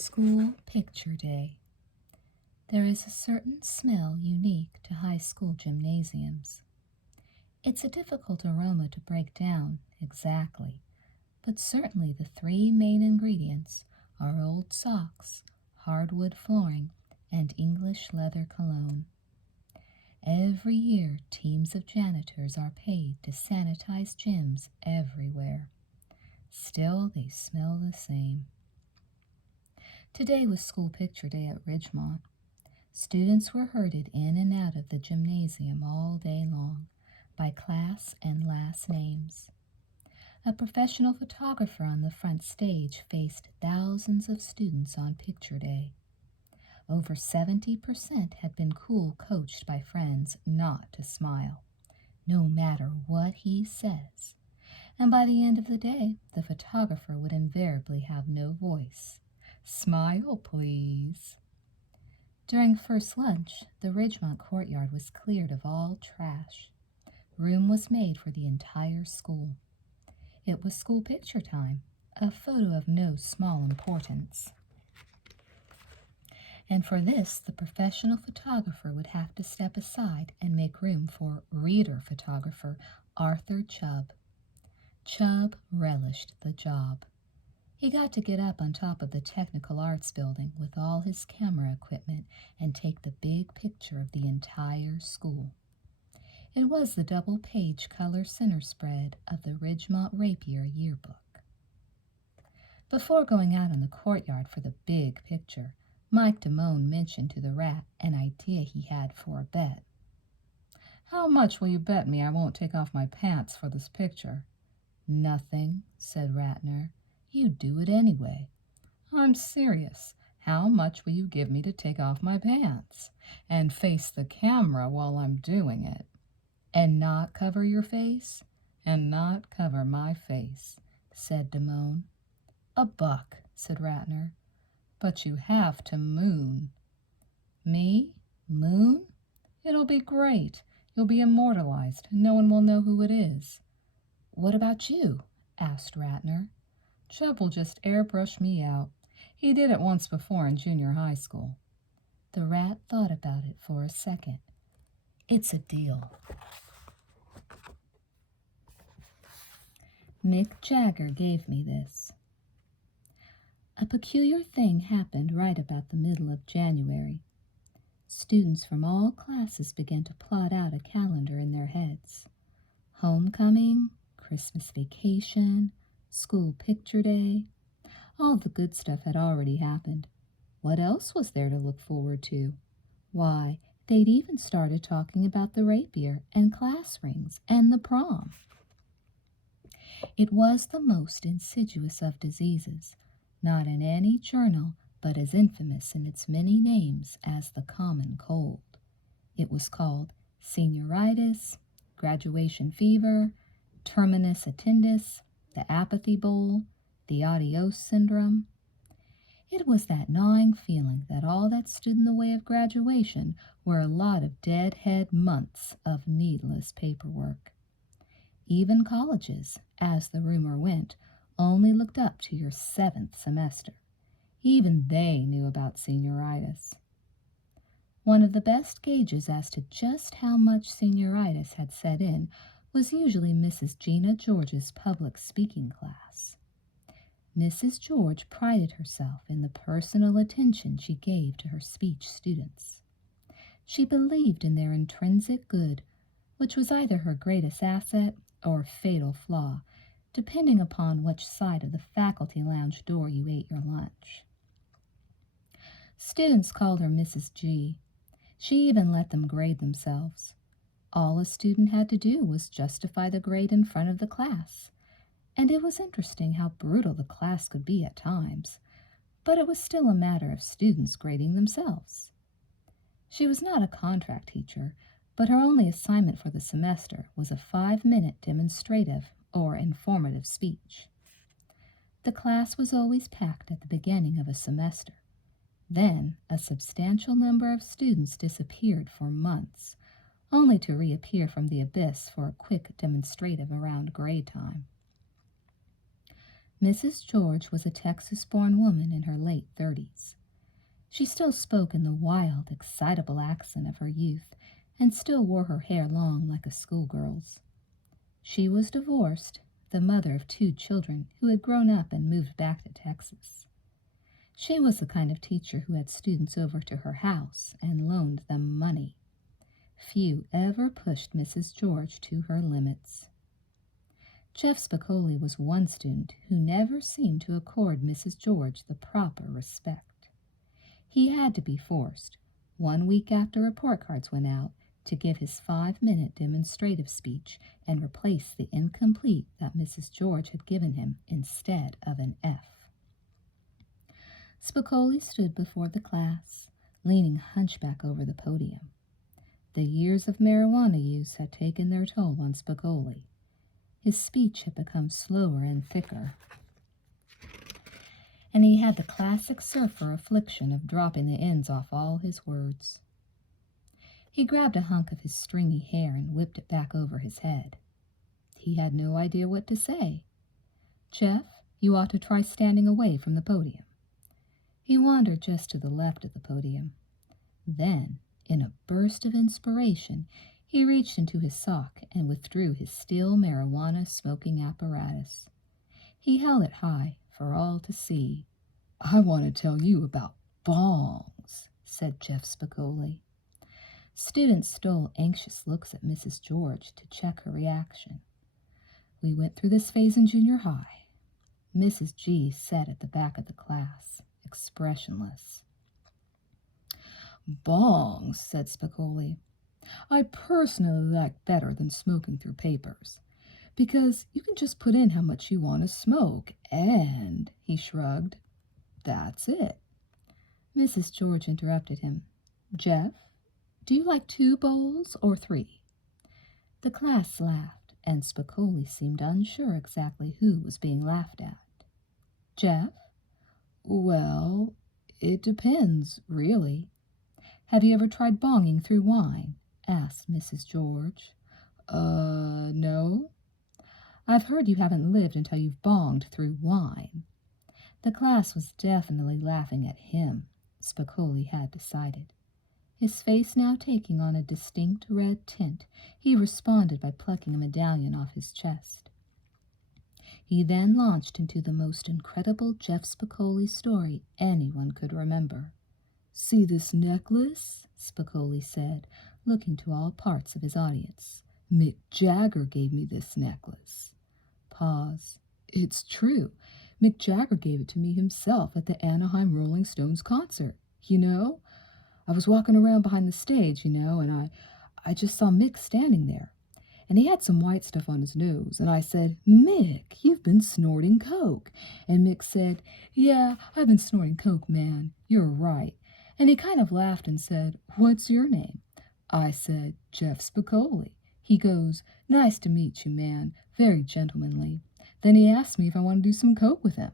School Picture Day. There is a certain smell unique to high school gymnasiums. It's a difficult aroma to break down exactly, but certainly the three main ingredients are old socks, hardwood flooring, and English leather cologne. Every year, teams of janitors are paid to sanitize gyms everywhere. Still, they smell the same. Today was School Picture Day at Ridgemont. Students were herded in and out of the gymnasium all day long by class and last names. A professional photographer on the front stage faced thousands of students on Picture Day. Over 70% had been coached by friends not to smile, no matter what he says. And by the end of the day, the photographer would invariably have no voice. Smile, please. During first lunch, the Ridgemont courtyard was cleared of all trash. Room was made for the entire school. It was school picture time, a photo of no small importance. And for this, the professional photographer would have to step aside and make room for reader photographer Arthur Chubb. Chubb relished the job. He got to get up on top of the Technical Arts Building with all his camera equipment and take the big picture of the entire school. It was the double-page color center spread of the Ridgemont Rapier yearbook. Before going out in the courtyard for the big picture, Mike Damone mentioned to the rat an idea he had for a bet. "How much will you bet me I won't take off my pants for this picture?" "Nothing," said Ratner. "You do it anyway." "I'm serious. How much will you give me to take off my pants and face the camera while I'm doing it?" "And not cover your face?" "And not cover my face," said Damone. "$1," said Ratner. "But you have to moon." "Me? Moon? It'll be great. You'll be immortalized. No one will know who it is." "What about you?" asked Ratner. "Chubb will just airbrush me out. He did it once before in junior high school." The rat thought about it for a second. "It's a deal." Mick Jagger gave me this. A peculiar thing happened right about the middle of January. Students from all classes began to plot out a calendar in their heads. Homecoming, Christmas vacation, School Picture Day. All the good stuff had already happened. What else was there to look forward to? Why, they'd even started talking about the rapier and class rings and the prom. It was the most insidious of diseases, not in any journal, but as infamous in its many names as the common cold. It was called Senioritis, graduation fever, terminus attendis, the apathy bowl, the adios syndrome. It was that gnawing feeling that all that stood in the way of graduation were a lot of deadhead months of needless paperwork. Even colleges, as the rumor went, only looked up to your 7th semester. Even they knew about senioritis. One of the best gauges as to just how much senioritis had set in was usually Mrs. Gina George's public speaking class. Mrs. George prided herself in the personal attention she gave to her speech students. She believed in their intrinsic good, which was either her greatest asset or fatal flaw, depending upon which side of the faculty lounge door you ate your lunch. Students called her Mrs. G. She even let them grade themselves. All a student had to do was justify the grade in front of the class, and it was interesting how brutal the class could be at times, but it was still a matter of students grading themselves. She was not a contract teacher, but her only assignment for the semester was a 5-minute demonstrative or informative speech. The class was always packed at the beginning of a semester. Then a substantial number of students disappeared for months, only to reappear from the abyss for a quick demonstrative around grade time. Mrs. George was a Texas-born woman in her late 30s. She still spoke in the wild, excitable accent of her youth and still wore her hair long like a schoolgirl's. She was divorced, the mother of 2 children who had grown up and moved back to Texas. She was the kind of teacher who had students over to her house and loaned them money. Few ever pushed Mrs. George to her limits. Jeff Spicoli was one student who never seemed to accord Mrs. George the proper respect. He had to be forced, 1 week after report cards went out, to give his 5-minute demonstrative speech and replace the incomplete that Mrs. George had given him instead of an F. Spicoli stood before the class, leaning hunchback over the podium. The years of marijuana use had taken their toll on Spicoli. His speech had become slower and thicker, and he had the classic surfer affliction of dropping the ends off all his words. He grabbed a hunk of his stringy hair and whipped it back over his head. He had no idea what to say. "Jeff, you ought to try standing away from the podium." He wandered just to the left of the podium. Then, in a burst of inspiration, he reached into his sock and withdrew his steel marijuana smoking apparatus. He held it high for all to see. "I want to tell you about bongs," said Jeff Spicoli. Students stole anxious looks at Mrs. George to check her reaction. "We went through this phase in junior high." Mrs. G sat at the back of the class, expressionless. "Bongs," said Spicoli, "I personally like better than smoking through papers, because you can just put in how much you want to smoke, and," he shrugged, "that's it." Mrs. George interrupted him. "Jeff, do you like 2 bowls or 3? The class laughed, and Spicoli seemed unsure exactly who was being laughed at. "Jeff? Well, it depends, really." "Have you ever tried bonging through wine?" asked Mrs. George. No." "I've heard you haven't lived until you've bonged through wine." The class was definitely laughing at him, Spicoli had decided. His face now taking on a distinct red tint, he responded by plucking a medallion off his chest. He then launched into the most incredible Jeff Spicoli story anyone could remember. "See this necklace?" Spicoli said, looking to all parts of his audience. "Mick Jagger gave me this necklace." Pause. "It's true. Mick Jagger gave it to me himself at the Anaheim Rolling Stones concert. I was walking around behind the stage, and I just saw Mick standing there. And he had some white stuff on his nose, and I said, 'Mick, you've been snorting coke.' And Mick said, 'Yeah, I've been snorting coke, man. You're right.' And he kind of laughed and said, 'What's your name?' I said, 'Jeff Spicoli.' He goes, 'Nice to meet you, man. Very gentlemanly.' Then he asked me if I wanted to do some coke with him."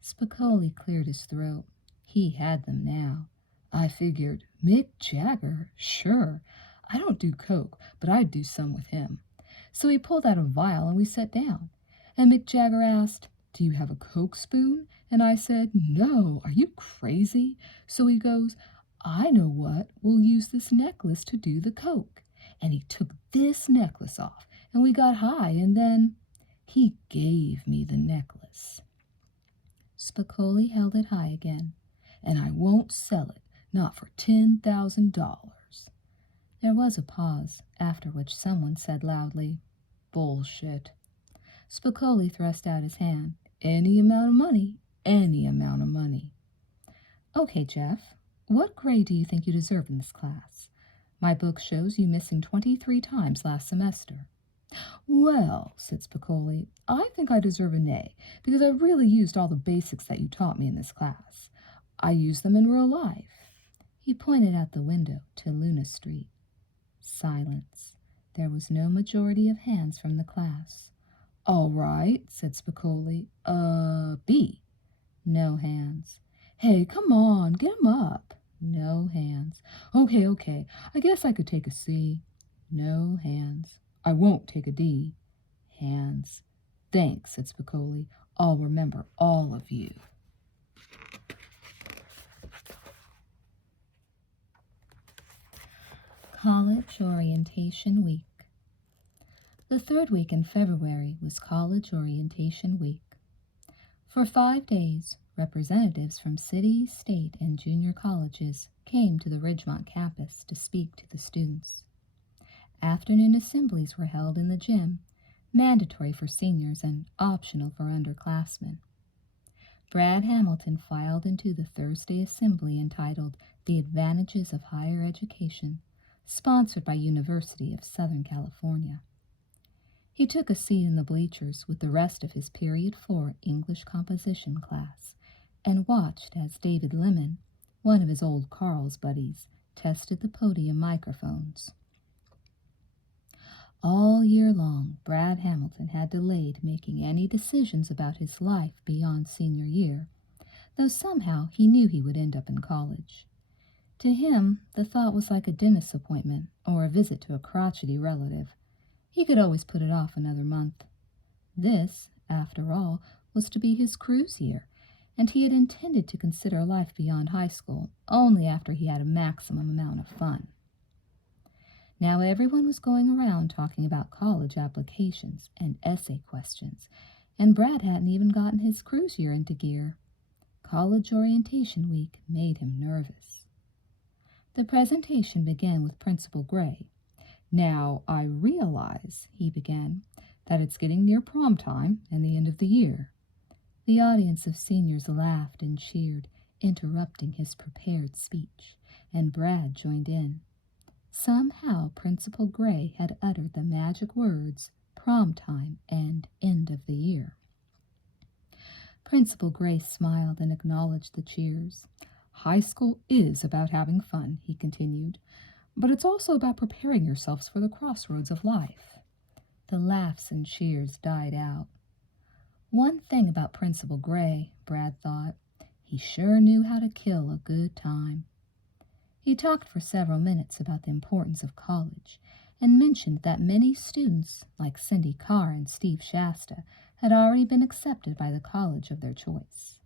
Spicoli cleared his throat. He had them now. I figured, Mick Jagger? Sure. I don't do coke, but I'd do some with him. So he pulled out a vial and we sat down. And Mick Jagger asked, "Do you have a coke spoon?" And I said, "No, are you crazy?" So he goes, "I know what, we'll use this necklace to do the coke." And he took this necklace off, and we got high, and then he gave me the necklace. Spicoli held it high again. "And I won't sell it, not for $10,000. There was a pause, after which someone said loudly, "Bullshit." Spicoli thrust out his hand. "Any amount of money, any amount of money." "Okay, Jeff, what grade do you think you deserve in this class? My book shows you missing 23 times last semester." "Well," said Spicoli, "I think I deserve an A, because I really used all the basics that you taught me in this class. I used them in real life." He pointed out the window to Luna Street. Silence. There was no majority of hands from the class. "All right," said Spicoli. B." No hands. "Hey, come on, get him up." No hands. Okay, I guess I could take a C." No hands. "I won't take a D." Hands. "Thanks," said Spicoli. I'll remember all of you. College Orientation Week. The third week in February was College Orientation Week. For 5 days, representatives from city, state, and junior colleges came to the Ridgemont campus to speak to the students. Afternoon assemblies were held in the gym, mandatory for seniors and optional for underclassmen. Brad Hamilton filed into the Thursday assembly entitled The Advantages of Higher Education, sponsored by University of Southern California. He took a seat in the bleachers with the rest of his Period 4 English composition class and watched as David Lemon, one of his old Carl's buddies, tested the podium microphones. All year long, Brad Hamilton had delayed making any decisions about his life beyond senior year, though somehow he knew he would end up in college. To him, the thought was like a dentist appointment or a visit to a crotchety relative. He could always put it off another month. This, after all, was to be his cruise year, and he had intended to consider life beyond high school only after he had a maximum amount of fun. Now everyone was going around talking about college applications and essay questions, and Brad hadn't even gotten his cruise year into gear. College Orientation Week made him nervous. The presentation began with Principal Gray. "Now, I realize," he began, "that it's getting near prom time and the end of the year." The audience of seniors laughed and cheered, interrupting his prepared speech, and Brad joined in. Somehow Principal Gray had uttered the magic words, prom time and end of the year. Principal Gray smiled and acknowledged the cheers. "High school is about having fun," he continued, "but it's also about preparing yourselves for the crossroads of life." The laughs and cheers died out. One thing about Principal Gray, Brad thought, he sure knew how to kill a good time. He talked for several minutes about the importance of college and mentioned that many students, like Cindy Carr and Steve Shasta, had already been accepted by the college of their choice.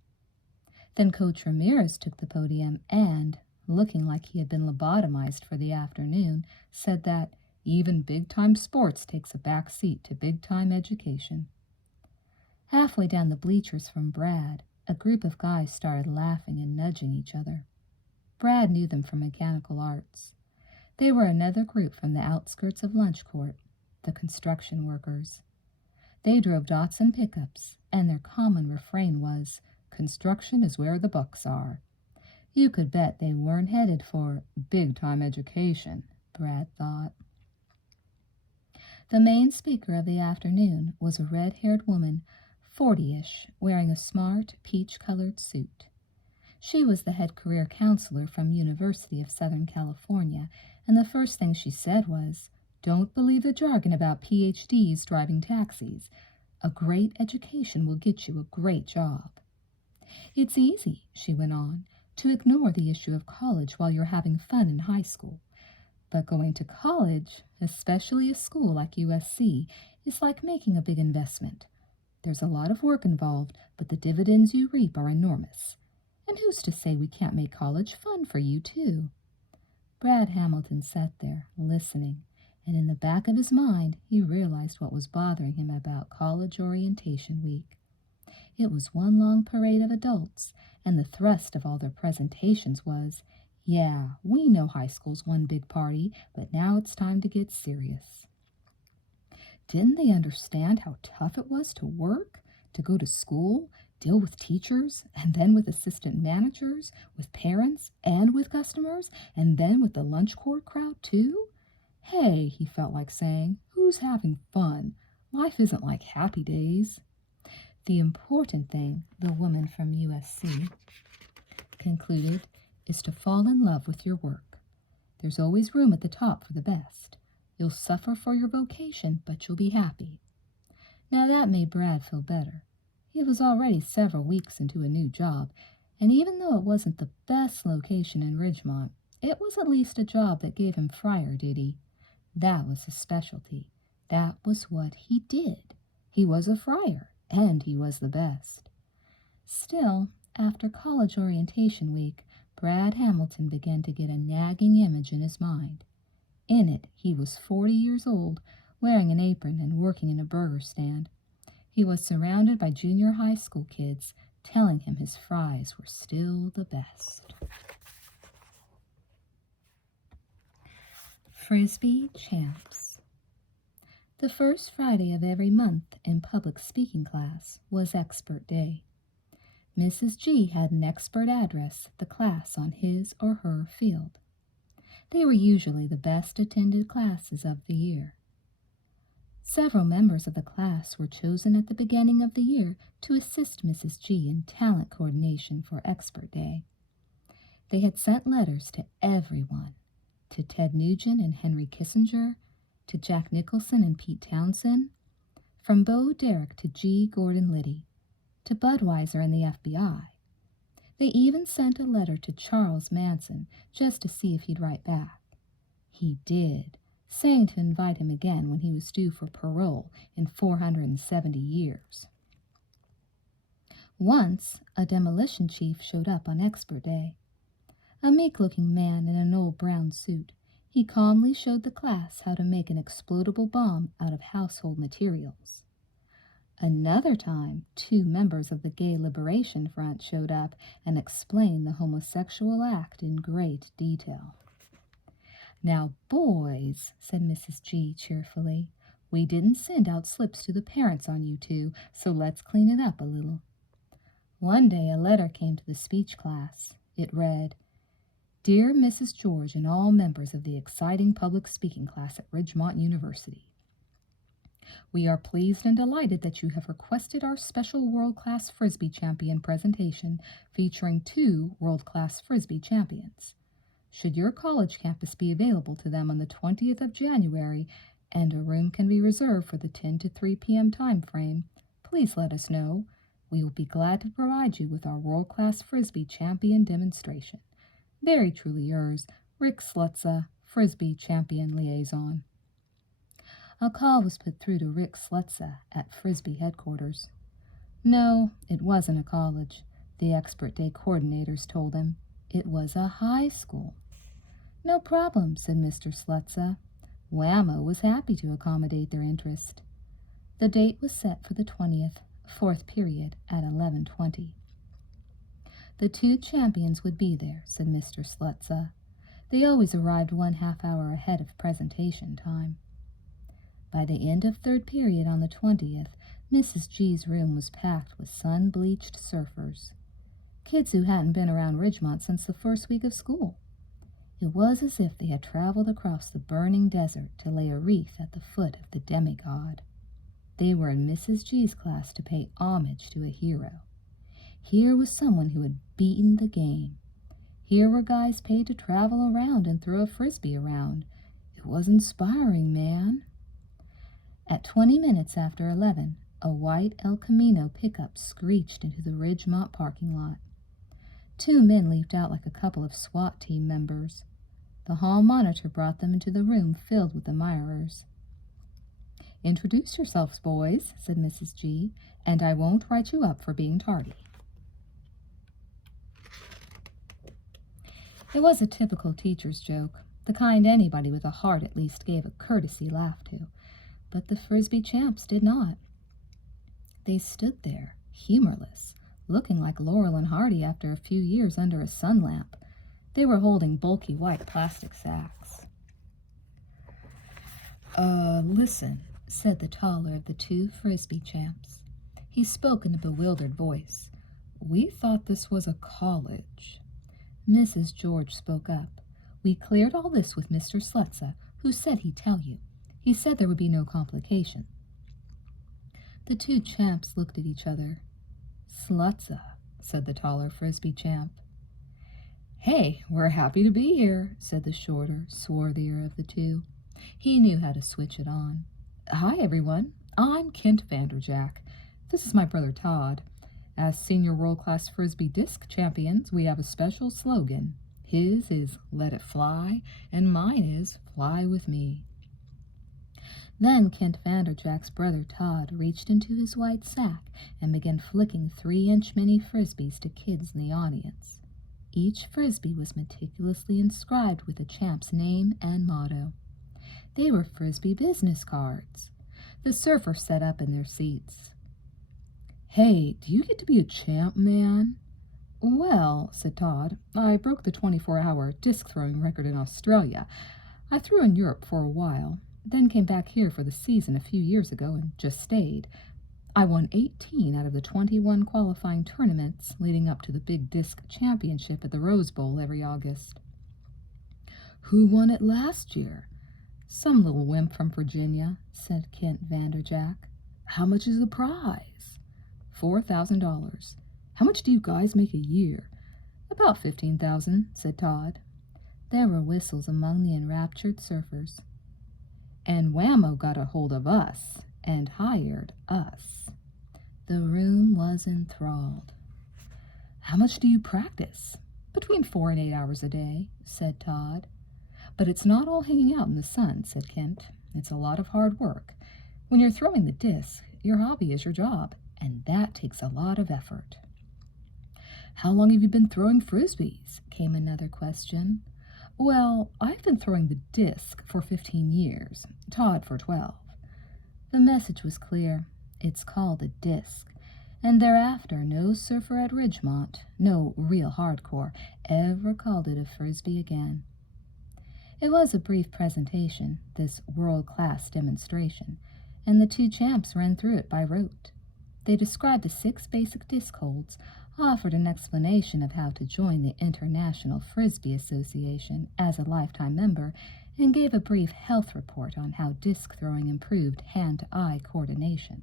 Then Coach Ramirez took the podium and, looking like he had been lobotomized for the afternoon, said that even big-time sports takes a back seat to big-time education. Halfway down the bleachers from Brad, a group of guys started laughing and nudging each other. Brad knew them from mechanical arts. They were another group from the outskirts of Lunch Court, the construction workers. They drove Datsun pickups, and their common refrain was, "Construction is where the bucks are." You could bet they weren't headed for big-time education, Brad thought. The main speaker of the afternoon was a red-haired woman, 40-ish, wearing a smart, peach-colored suit. She was the head career counselor from University of Southern California, and the first thing she said was, "Don't believe the jargon about PhDs driving taxis. A great education will get you a great job." "It's easy," she went on, "to ignore the issue of college while you're having fun in high school. But going to college, especially a school like USC, is like making a big investment. There's a lot of work involved, but the dividends you reap are enormous. And who's to say we can't make college fun for you, too?" Brad Hamilton sat there, listening, and in the back of his mind, he realized what was bothering him about College Orientation Week. It was one long parade of adults, and the thrust of all their presentations was, "Yeah, we know high school's one big party, but now it's time to get serious." Didn't they understand how tough it was to work, to go to school, deal with teachers, and then with assistant managers, with parents, and with customers, and then with the lunch court crowd, too? Hey, he felt like saying, who's having fun? Life isn't like Happy Days. The important thing, the woman from USC concluded, is to fall in love with your work. There's always room at the top for the best. You'll suffer for your vocation, but you'll be happy. Now that made Brad feel better. He was already several weeks into a new job, and even though it wasn't the best location in Ridgemont, it was at least a job that gave him friar duty. That was his specialty. That was what he did. He was a friar, and he was the best. Still, after college orientation week, Brad Hamilton began to get a nagging image in his mind. In it, he was 40 years old, wearing an apron and working in a burger stand. He was surrounded by junior high school kids, telling him his fries were still the best. Frisbee Champs. The first Friday of every month in public speaking class was Expert Day. Mrs. G had an expert address the class on his or her field. They were usually the best attended classes of the year. Several members of the class were chosen at the beginning of the year to assist Mrs. G in talent coordination for Expert Day. They had sent letters to everyone, to Ted Nugent and Henry Kissinger, to Jack Nicholson and Pete Townsend, from Bo Derek to G. Gordon Liddy, to Budweiser and the FBI. They even sent a letter to Charles Manson just to see if he'd write back. He did, saying to invite him again when he was due for parole in 470 years. Once, a demolition chief showed up on Expert Day. A meek-looking man in an old brown suit, he calmly showed the class how to make an explodable bomb out of household materials. Another time, 2 members of the Gay Liberation Front showed up and explained the homosexual act in great detail. "Now, boys," said Mrs. G cheerfully, "we didn't send out slips to the parents on you two, so let's clean it up a little." One day a letter came to the speech class. It read, "Dear Mrs. George and all members of the exciting public speaking class at Ridgemont University, we are pleased and delighted that you have requested our special world-class Frisbee champion presentation featuring 2 world-class Frisbee champions. Should your college campus be available to them on the 20th of January and a room can be reserved for the 10 to 3 p.m. time frame, please let us know. We will be glad to provide you with our world-class Frisbee champion demonstration. Very truly yours, Rick Slutza, Frisbee champion liaison." A call was put through to Rick Slutza at Frisbee headquarters. No, it wasn't a college, the Expert Day coordinators told him. It was a high school. "No problem," said Mr. Slutza. WAMO was happy to accommodate their interest. The date was set for the 20th, 4th period, at 11:20. The 2 champions would be there, said Mr. Slutza. They always arrived 1/2 hour ahead of presentation time. By the end of 3rd period on the 20th, Mrs. G's room was packed with sun-bleached surfers, kids who hadn't been around Ridgemont since the first week of school. It was as if they had traveled across the burning desert to lay a wreath at the foot of the demigod. They were in Mrs. G's class to pay homage to a hero. Here was someone who had beaten the game. Here were guys paid to travel around and throw a Frisbee around. It was inspiring, man. At 20 minutes after 11, a white El Camino pickup screeched into the Ridgemont parking lot. 2 men leaped out like a couple of SWAT team members. The hall monitor brought them into the room filled with admirers. "Introduce yourselves, boys," said Mrs. G, "and I won't write you up for being tardy." It was a typical teacher's joke, the kind anybody with a heart at least gave a courtesy laugh to, but the Frisbee champs did not. They stood there, humorless, looking like Laurel and Hardy after a few years under a sun lamp. They were holding bulky white plastic sacks. Listen," said the taller of the 2 Frisbee champs. He spoke in a bewildered voice. "We thought this was a college." Mrs. George spoke up. "We cleared all this with Mr. Slutza, who said he'd tell you. He said there would be no complication." The 2 champs looked at each other. "Slutza," said the taller Frisbee champ. "Hey, we're happy to be here," said the shorter, swarthier of the 2. He knew how to switch it on. "Hi, everyone. I'm Kent Vanderjack. This is my brother Todd. As senior world-class Frisbee disc champions, we have a special slogan. His is 'Let it fly,' and mine is 'Fly with me.'" Then Kent Vanderjack's brother Todd reached into his white sack and began flicking 3-inch mini frisbees to kids in the audience. Each frisbee was meticulously inscribed with the champ's name and motto. They were frisbee business cards. The surfers sat up in their seats. "Hey, do you get to be a champ, man?" "Well," said Todd, "I broke the 24-hour disc-throwing record in Australia. I threw in Europe for a while, then came back here for the season a few years ago and just stayed. I won 18 out of the 21 qualifying tournaments leading up to the big disc championship at the Rose Bowl every August." "Who won it last year?" "Some little wimp from Virginia," said Kent Vanderjack. "How much is the prize?" $4,000. "How much do you guys make a year?" "About 15,000, said Todd. There were whistles among the enraptured surfers. "And Whammo got a hold of us and hired us." The room was enthralled. "How much do you practice?" "Between 4 and 8 hours a day," said Todd. "But it's not all hanging out in the sun," said Kent. "It's a lot of hard work. When you're throwing the disc, your hobby is your job, and that takes a lot of effort." "How long have you been throwing frisbees?" came another question. "Well, I've been throwing the disc for 15 years, Todd for 12. The message was clear. It's called a disc. And thereafter, no surfer at Ridgemont, no real hardcore, ever called it a frisbee again. It was a brief presentation, this world-class demonstration, and the two champs ran through it by rote. They described the 6 basic disc holds, offered an explanation of how to join the International Frisbee Association as a lifetime member, and gave a brief health report on how disc throwing improved hand-to-eye coordination.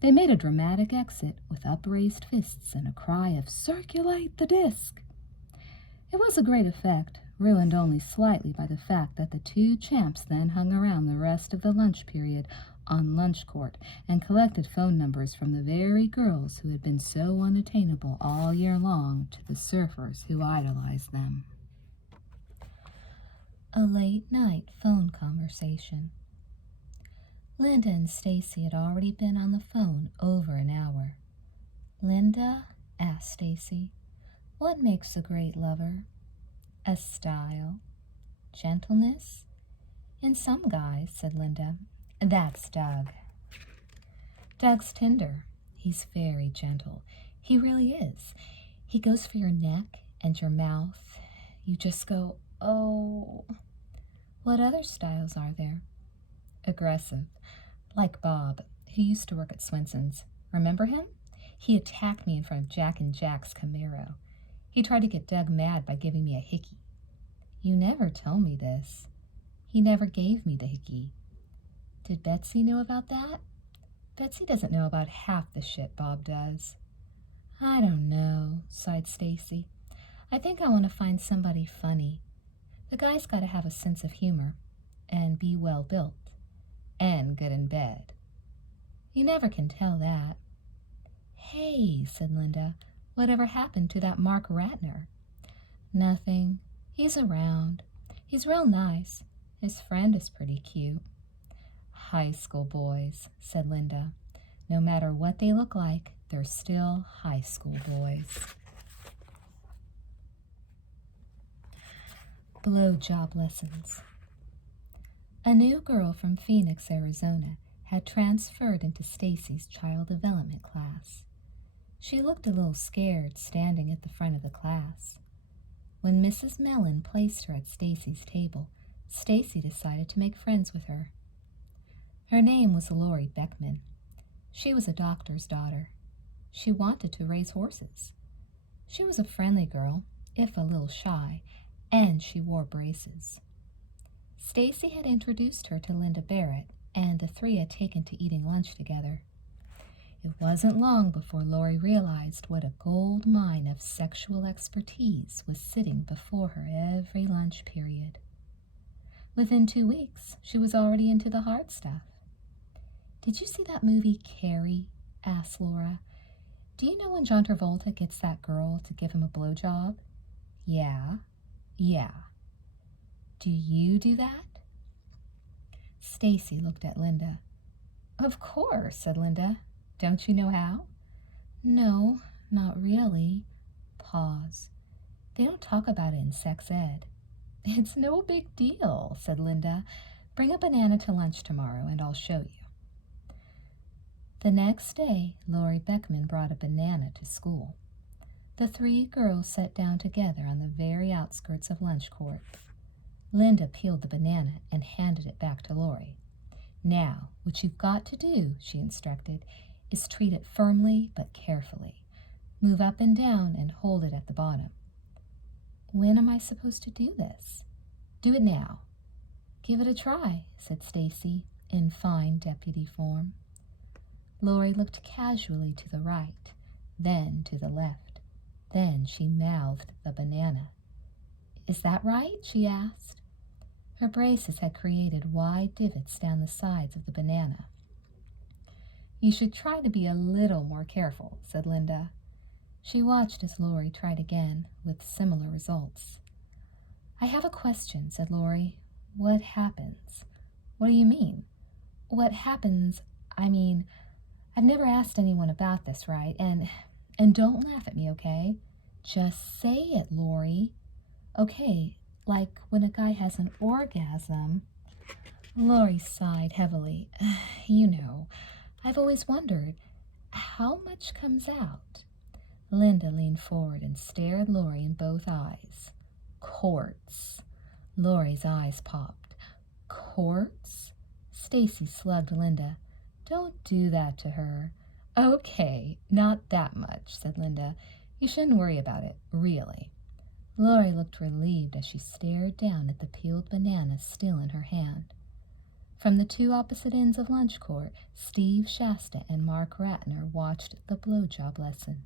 They made a dramatic exit with upraised fists and a cry of "Circulate the disc!" It was a great effect, ruined only slightly by the fact that the two champs then hung around the rest of the lunch period on lunch court and collected phone numbers from the very girls who had been so unattainable all year long to the surfers who idolized them. A late-night phone conversation. Linda and Stacy had already been on the phone over an hour. "Linda," asked Stacy, "what makes a great lover?" "A style." "Gentleness?" "In some guys," said Linda. "That's Doug." "Doug's tender. He's very gentle. He really is. He goes for your neck and your mouth. You just go, oh." "What other styles are there?" "Aggressive. Like Bob, who used to work at Swenson's. Remember him? He attacked me in front of Jack and Jack's Camaro. He tried to get Doug mad by giving me a hickey." "You never told me this." "He never gave me the hickey." "Did Betsy know about that?" "Betsy doesn't know about half the shit Bob does." "I don't know," sighed Stacy. "I think I want to find somebody funny. The guy's got to have a sense of humor and be well built and good in bed. You never can tell that." "Hey," said Linda, "whatever happened to that Mark Ratner?" "Nothing. He's around. He's real nice. His friend is pretty cute." "High school boys," said Linda. "No matter what they look like, they're still high school boys." Blowjob lessons. A new girl from Phoenix, Arizona, had transferred into Stacy's child development class. She looked a little scared standing at the front of the class. When Mrs. Mellon placed her at Stacy's table, Stacy decided to make friends with her. Her name was Lori Beckman. She was a doctor's daughter. She wanted to raise horses. She was a friendly girl, if a little shy, and she wore braces. Stacy had introduced her to Linda Barrett, and the three had taken to eating lunch together. It wasn't long before Lori realized what a gold mine of sexual expertise was sitting before her every lunch period. Within 2 weeks, she was already into the hard stuff. "Did you see that movie, Carrie?" asked Laura. "Do you know when John Travolta gets that girl to give him a blowjob?" Yeah. "Do you do that?" Stacy looked at Linda. Of course, said Linda. Don't you know how? No, not really. Pause. They don't talk about it in sex ed. It's no big deal, said Linda. Bring a banana to lunch tomorrow and I'll show you. The next day, Laurie Beckman brought a banana to school. The three girls sat down together on the very outskirts of lunch court. Linda peeled the banana and handed it back to Laurie. Now, what you've got to do, she instructed, is treat it firmly but carefully. Move up and down and hold it at the bottom. When am I supposed to do this? Do it now. Give it a try, said Stacy, in fine deputy form. Laurie looked casually to the right, then to the left. Then she mouthed the banana. Is that right? She asked. Her braces had created wide divots down the sides of the banana. You should try to be a little more careful, said Linda. She watched as Laurie tried again, with similar results. I have a question, said Laurie. What happens? What do you mean? What happens, I've never asked anyone about this, right? And don't laugh at me, okay? Just say it, Laurie. Okay, like when a guy has an orgasm. Laurie sighed heavily. You know, I've always wondered, how much comes out? Linda leaned forward and stared Laurie in both eyes. Quarts. Laurie's eyes popped. Quarts? Stacy slugged Linda. Don't do that to her. Okay, not that much, said Linda. You shouldn't worry about it, really. Laurie looked relieved as she stared down at the peeled banana still in her hand. From the two opposite ends of lunch court, Steve Shasta and Mark Ratner watched the blowjob lesson.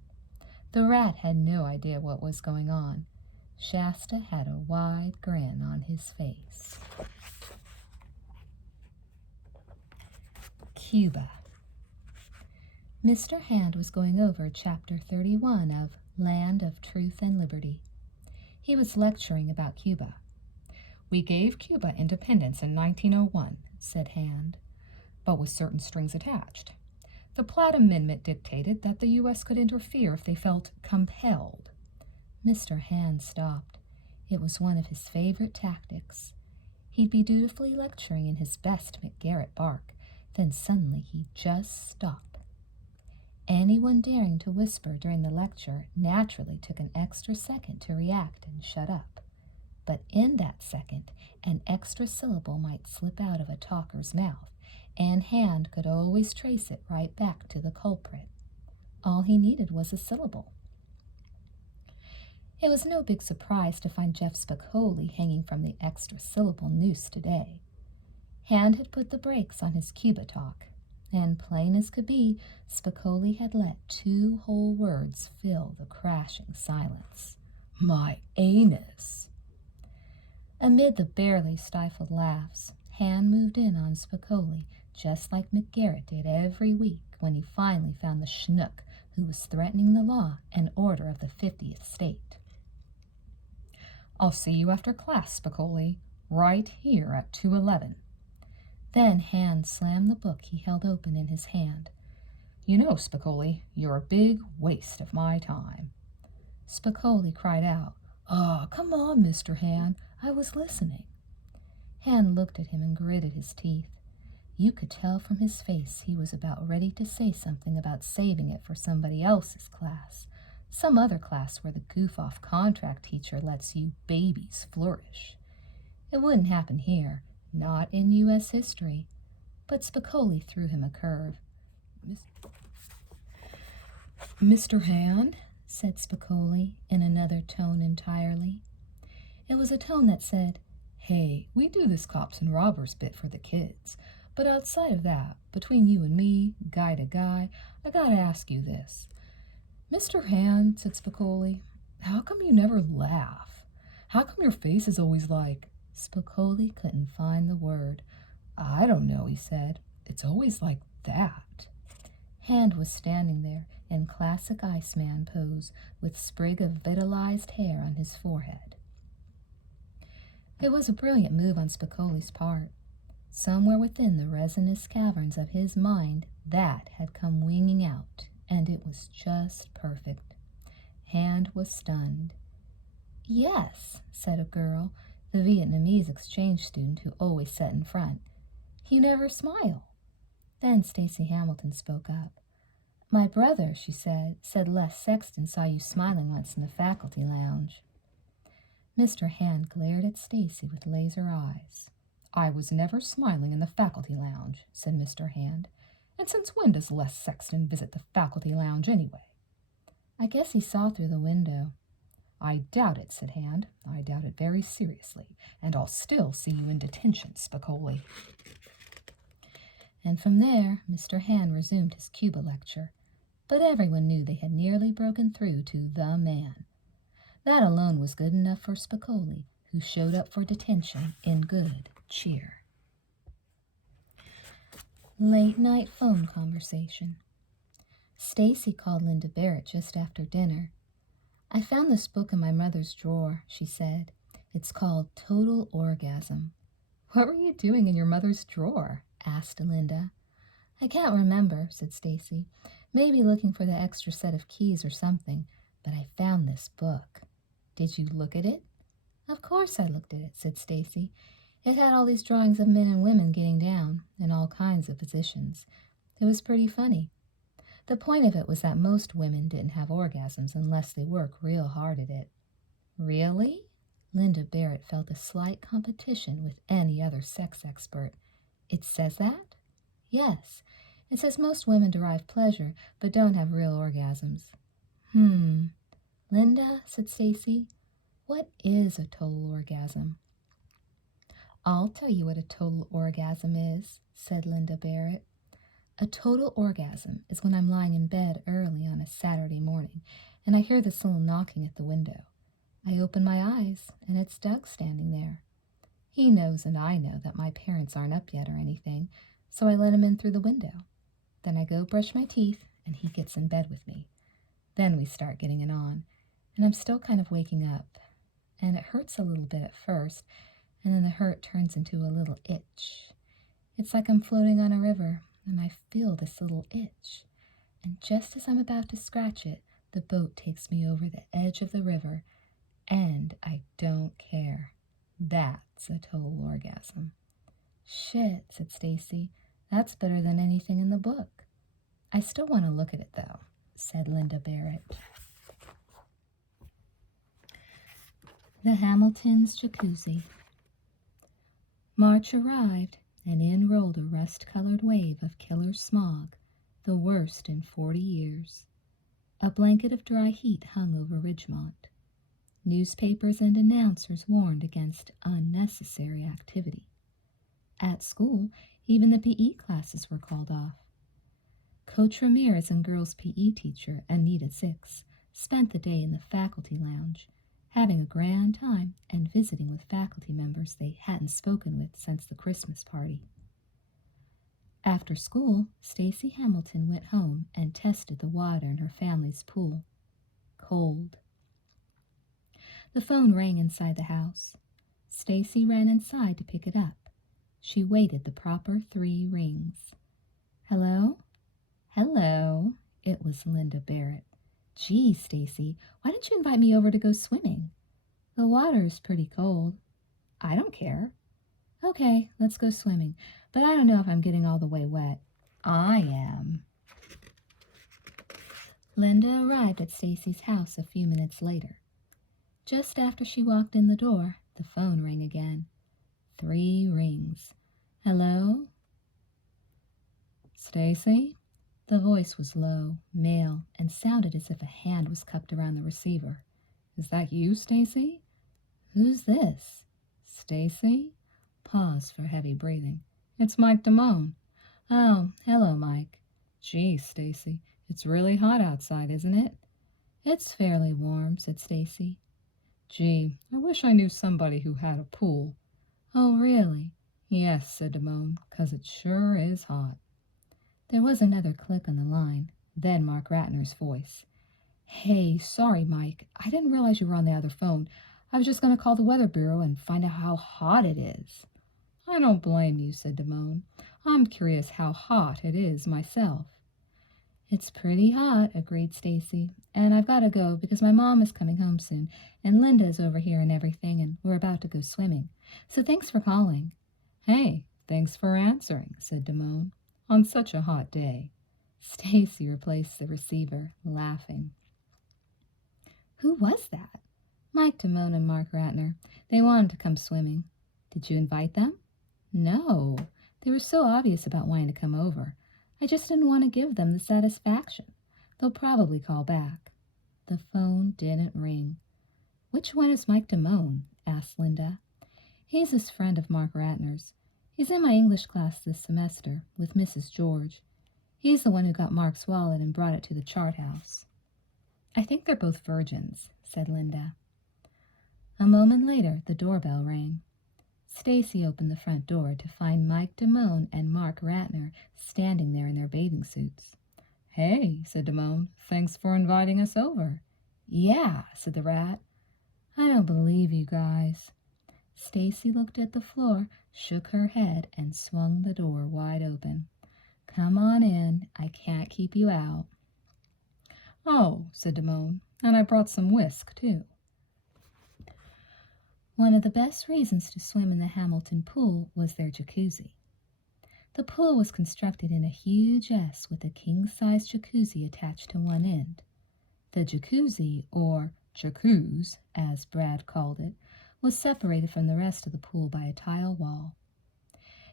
The rat had no idea what was going on. Shasta had a wide grin on his face. Cuba. Mr. Hand was going over Chapter 31 of Land of Truth and Liberty. He was lecturing about Cuba. We gave Cuba independence in 1901, said Hand, but with certain strings attached. The Platt Amendment dictated that the U.S. could interfere if they felt compelled. Mr. Hand stopped. It was one of his favorite tactics. He'd be dutifully lecturing in his best McGarrett bark, then suddenly he'd just stop. Anyone daring to whisper during the lecture naturally took an extra second to react and shut up. But in that second, an extra syllable might slip out of a talker's mouth, and Hand could always trace it right back to the culprit. All he needed was a syllable. It was no big surprise to find Jeff Spicoli hanging from the extra syllable noose today. Hand had put the brakes on his Cuba talk, and plain as could be, Spicoli had let 2 whole words fill the crashing silence. My anus. Amid the barely stifled laughs, Hand moved in on Spicoli, just like McGarrett did every week when he finally found the schnook who was threatening the law and order of the 50th state. I'll see you after class, Spicoli, right here at 2:11. Then Hand slammed the book he held open in his hand. You know, Spicoli, you're a big waste of my time. Spicoli cried out, Oh, come on, Mr. Hand, I was listening. Hand looked at him and gritted his teeth. You could tell from his face he was about ready to say something about saving it for somebody else's class, some other class where the goof-off contract teacher lets you babies flourish. It wouldn't happen here. Not in U.S. history. But Spicoli threw him a curve. Mr. Hand, said Spicoli in another tone entirely. It was a tone that said, Hey, we do this cops and robbers bit for the kids. But outside of that, between you and me, guy to guy, I gotta ask you this. Mr. Hand, said Spicoli, how come you never laugh? How come your face is always like... Spicoli couldn't find the word. I don't know, he said. It's always like that. Hand was standing there in classic Iceman pose with sprig of vitalized hair on his forehead. It was a brilliant move on Spicoli's part. Somewhere within the resinous caverns of his mind, that had come winging out, and it was just perfect. Hand was stunned. "Yes," said a girl, the Vietnamese exchange student who always sat in front. "You never smile." Then Stacy Hamilton spoke up. "My brother," she said Les Sexton saw you smiling once in the faculty lounge." Mr. Hand glared at Stacy with laser eyes. "I was never smiling in the faculty lounge," said Mr. Hand. "And since when does Les Sexton visit the faculty lounge anyway?" "I guess he saw through the window." "I doubt it," said Hand. "I doubt it very seriously, and I'll still see you in detention, Spicoli." And from there, Mr. Hand resumed his Cuba lecture, but everyone knew they had nearly broken through to the man. That alone was good enough for Spicoli, who showed up for detention in good cheer. Late night phone conversation. Stacy called Linda Barrett just after dinner. "I found this book in my mother's drawer," she said. "It's called Total Orgasm." "What were you doing in your mother's drawer?" asked Linda. "I can't remember," said Stacy. "Maybe looking for the extra set of keys or something, but I found this book." "Did you look at it?" "Of course I looked at it," said Stacy. "It had all these drawings of men and women getting down in all kinds of positions. It was pretty funny. The point of it was that most women didn't have orgasms unless they work real hard at it." "Really?" Linda Barrett felt a slight competition with any other sex expert. "It says that?" "Yes. It says most women derive pleasure but don't have real orgasms." "Linda," said Stacy, "what is a total orgasm?" "I'll tell you what a total orgasm is," said Linda Barrett. "A total orgasm is when I'm lying in bed early on a Saturday morning and I hear this little knocking at the window. I open my eyes and it's Doug standing there. He knows and I know that my parents aren't up yet or anything, so I let him in through the window. Then I go brush my teeth and he gets in bed with me. Then we start getting it on, and I'm still kind of waking up. And it hurts a little bit at first, and then the hurt turns into a little itch. It's like I'm floating on a river, and I feel this little itch. And just as I'm about to scratch it, the boat takes me over the edge of the river, and I don't care. That's a total orgasm." "Shit," said Stacy. "That's better than anything in the book." "I still want to look at it, though," said Linda Barrett. The Hamiltons' jacuzzi. March arrived, and in rolled a rust-colored wave of killer smog, the worst in 40 years. A blanket of dry heat hung over Ridgemont. Newspapers and announcers warned against unnecessary activity. At school, even the PE classes were called off. Coach Ramirez and girls' PE teacher, Anita Zix, spent the day in the faculty lounge, having a grand time and visiting with faculty members they hadn't spoken with since the Christmas party. After school, Stacy Hamilton went home and tested the water in her family's pool. Cold. The phone rang inside the house. Stacy ran inside to pick it up. She waited the proper 3 rings. "Hello?" "Hello." It was Linda Barrett. "Gee, Stacy, why didn't you invite me over to go swimming?" "The water is pretty cold." "I don't care." "Okay, let's go swimming, but I don't know if I'm getting all the way wet." "I am." Linda arrived at Stacy's house a few minutes later. Just after she walked in the door, the phone rang again. 3 rings. "Hello?" "Stacy?" The voice was low, male, and sounded as if a hand was cupped around the receiver. "Is that you, Stacy?" "Who's this?" "Stacy?" Pause for heavy breathing. "It's Mike Damone." "Oh, hello, Mike." "Gee, Stacy, it's really hot outside, isn't it?" "It's fairly warm," said Stacy. "Gee, I wish I knew somebody who had a pool." "Oh, really?" "Yes," said Damone, "'cause it sure is hot." There was another click on the line, then Mark Ratner's voice. "Hey, sorry, Mike. I didn't realize you were on the other phone. I was just going to call the Weather Bureau and find out how hot it is." I don't blame you, said Damone. I'm curious how hot it is myself. It's pretty hot, agreed Stacy, and I've got to go because my mom is coming home soon, and Linda is over here and everything, and we're about to go swimming. So thanks for calling. Hey, thanks for answering, said Damone, on such a hot day. Stacy replaced the receiver, laughing. Who was that? Mike Damone and Mark Ratner. They wanted to come swimming. Did you invite them? No. They were so obvious about wanting to come over. I just didn't want to give them the satisfaction. They'll probably call back. The phone didn't ring. Which one is Mike Damone? Asked Linda. He's this friend of Mark Ratner's. He's in my English class this semester with Mrs. George. He's the one who got Mark's wallet and brought it to the chart house. I think they're both virgins, said Linda. A moment later, the doorbell rang. Stacy opened the front door to find Mike Damone and Mark Ratner standing there in their bathing suits. Hey, said Damone, thanks for inviting us over. Yeah, said the rat. I don't believe you guys. Stacy looked at the floor, shook her head, and swung the door wide open. Come on in. I can't keep you out. Oh, said Damone, and I brought some whisk, too. One of the best reasons to swim in the Hamilton pool was their jacuzzi. The pool was constructed in a huge S with a king-size jacuzzi attached to one end. The jacuzzi, or jacuzzi, as Brad called it, was separated from the rest of the pool by a tile wall.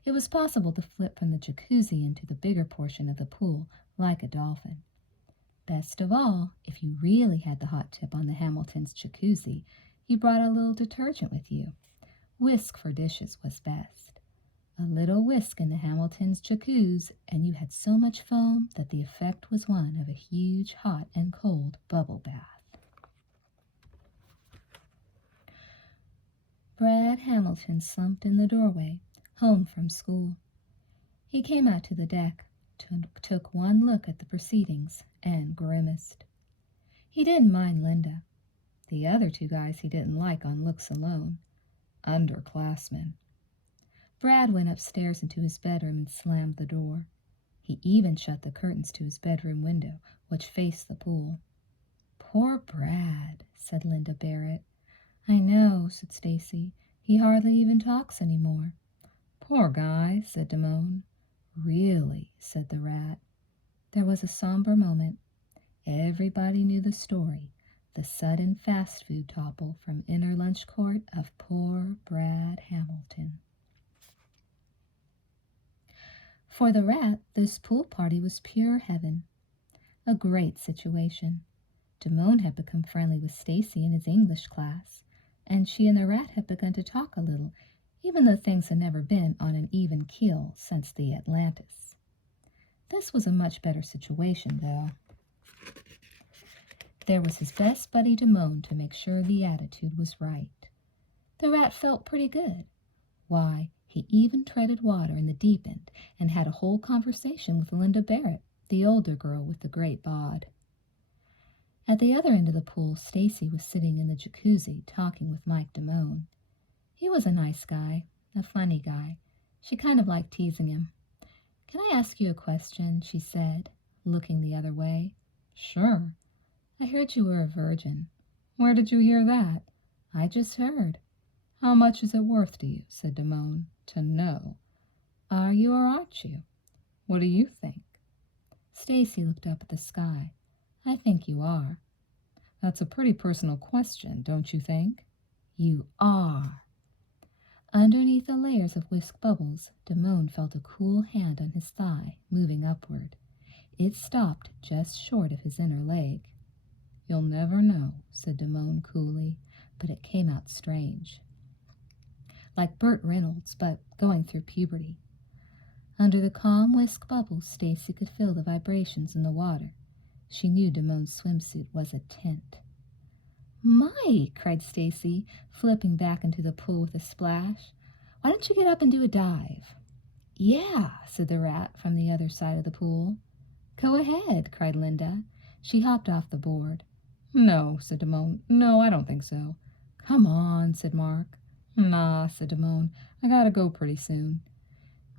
It was possible to flip from the jacuzzi into the bigger portion of the pool like a dolphin. Best of all, if you really had the hot tip on the Hamilton's jacuzzi, you brought a little detergent with you. Whisk for dishes was best. A little whisk in the Hamilton's jacuzzi, and you had so much foam that the effect was one of a huge hot and cold bubble bath. Brad Hamilton slumped in the doorway, home from school. He came out to the deck, took one look at the proceedings, and grimaced. He didn't mind Linda. The other two guys he didn't like on looks alone. Underclassmen. Brad went upstairs into his bedroom and slammed the door. He even shut the curtains to his bedroom window, which faced the pool. Poor Brad, said Linda Barrett. I know, said Stacy. He hardly even talks anymore. Poor guy, said Damone. Really, said the rat. There was a somber moment. Everybody knew the story, the sudden fast food topple from inner lunch court of poor Brad Hamilton. For the rat, this pool party was pure heaven. A great situation. Damone had become friendly with Stacy in his English class, and she and the rat had begun to talk a little, even though things had never been on an even keel since the Atlantis. This was a much better situation, though. There was his best buddy Damone to make sure the attitude was right. The rat felt pretty good. Why, he even treaded water in the deep end and had a whole conversation with Linda Barrett, the older girl with the great bod. At the other end of the pool, Stacy was sitting in the jacuzzi talking with Mike Damone. He was a nice guy, a funny guy. She kind of liked teasing him. Can I ask you a question? She said, looking the other way. Sure. I heard you were a virgin. Where did you hear that? I just heard. How much is it worth to you? Said Damone. To know. Are you or aren't you? What do you think? Stacy looked up at the sky. I think you are. That's a pretty personal question, don't you think? You are. Underneath the layers of whisk bubbles, Damone felt a cool hand on his thigh, moving upward. It stopped just short of his inner leg. You'll never know, said Damone coolly, but it came out strange. Like Burt Reynolds, but going through puberty. Under the calm whisk bubbles, Stacy could feel the vibrations in the water. She knew Damone's swimsuit was a tent. Mike, cried Stacy, flipping back into the pool with a splash. Why don't you get up and do a dive? Yeah, said the rat from the other side of the pool. Go ahead, cried Linda. She hopped off the board. No, said Damone. No, I don't think so. Come on, said Mark. Nah, said Damone. I gotta go pretty soon.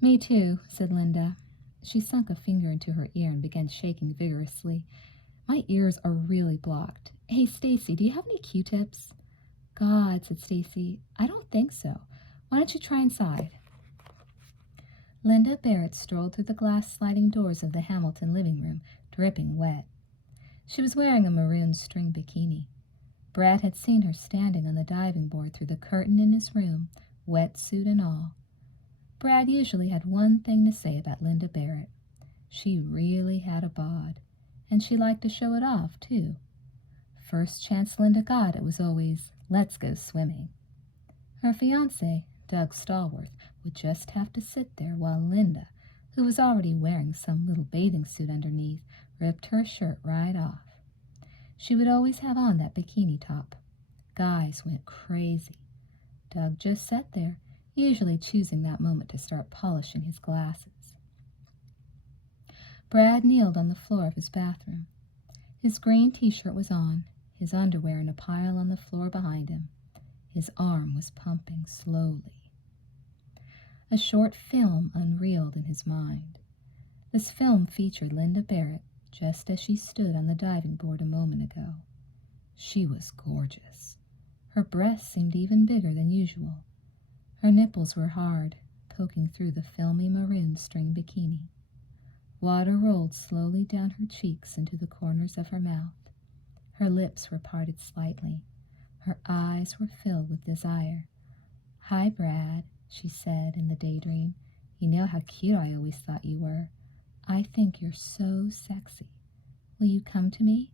Me too, said Linda. She sunk a finger into her ear and began shaking vigorously. My ears are really blocked. Hey, Stacy, do you have any Q-tips? God, said Stacy, I don't think so. Why don't you try inside? Linda Barrett strolled through the glass sliding doors of the Hamilton living room, dripping wet. She was wearing a maroon string bikini. Brad had seen her standing on the diving board through the curtain in his room, wetsuit and all. Brad usually had one thing to say about Linda Barrett. She really had a bod, and she liked to show it off, too. First chance Linda got, it was always, let's go swimming. Her fiancé, Doug Stallworth, would just have to sit there while Linda, who was already wearing some little bathing suit underneath, ripped her shirt right off. She would always have on that bikini top. Guys went crazy. Doug just sat there, usually choosing that moment to start polishing his glasses. Brad kneeled on the floor of his bathroom. His green t-shirt was on, his underwear in a pile on the floor behind him. His arm was pumping slowly. A short film unreeled in his mind. This film featured Linda Barrett just as she stood on the diving board a moment ago. She was gorgeous. Her breasts seemed even bigger than usual. Her nipples were hard, poking through the filmy maroon string bikini. Water rolled slowly down her cheeks into the corners of her mouth. Her lips were parted slightly. Her eyes were filled with desire. Hi, Brad, she said in the daydream. You know how cute I always thought you were. I think you're so sexy. Will you come to me?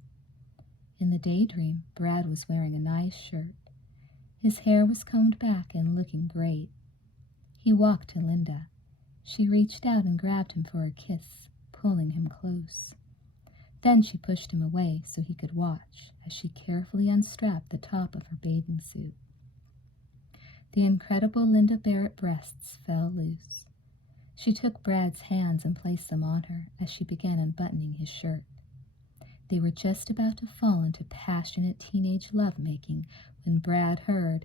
In the daydream, Brad was wearing a nice shirt. His hair was combed back and looking great. He walked to Linda. She reached out and grabbed him for a kiss, pulling him close. Then she pushed him away so he could watch as she carefully unstrapped the top of her bathing suit. The incredible Linda Barrett breasts fell loose. She took Brad's hands and placed them on her as she began unbuttoning his shirt. They were just about to fall into passionate teenage lovemaking when Brad heard,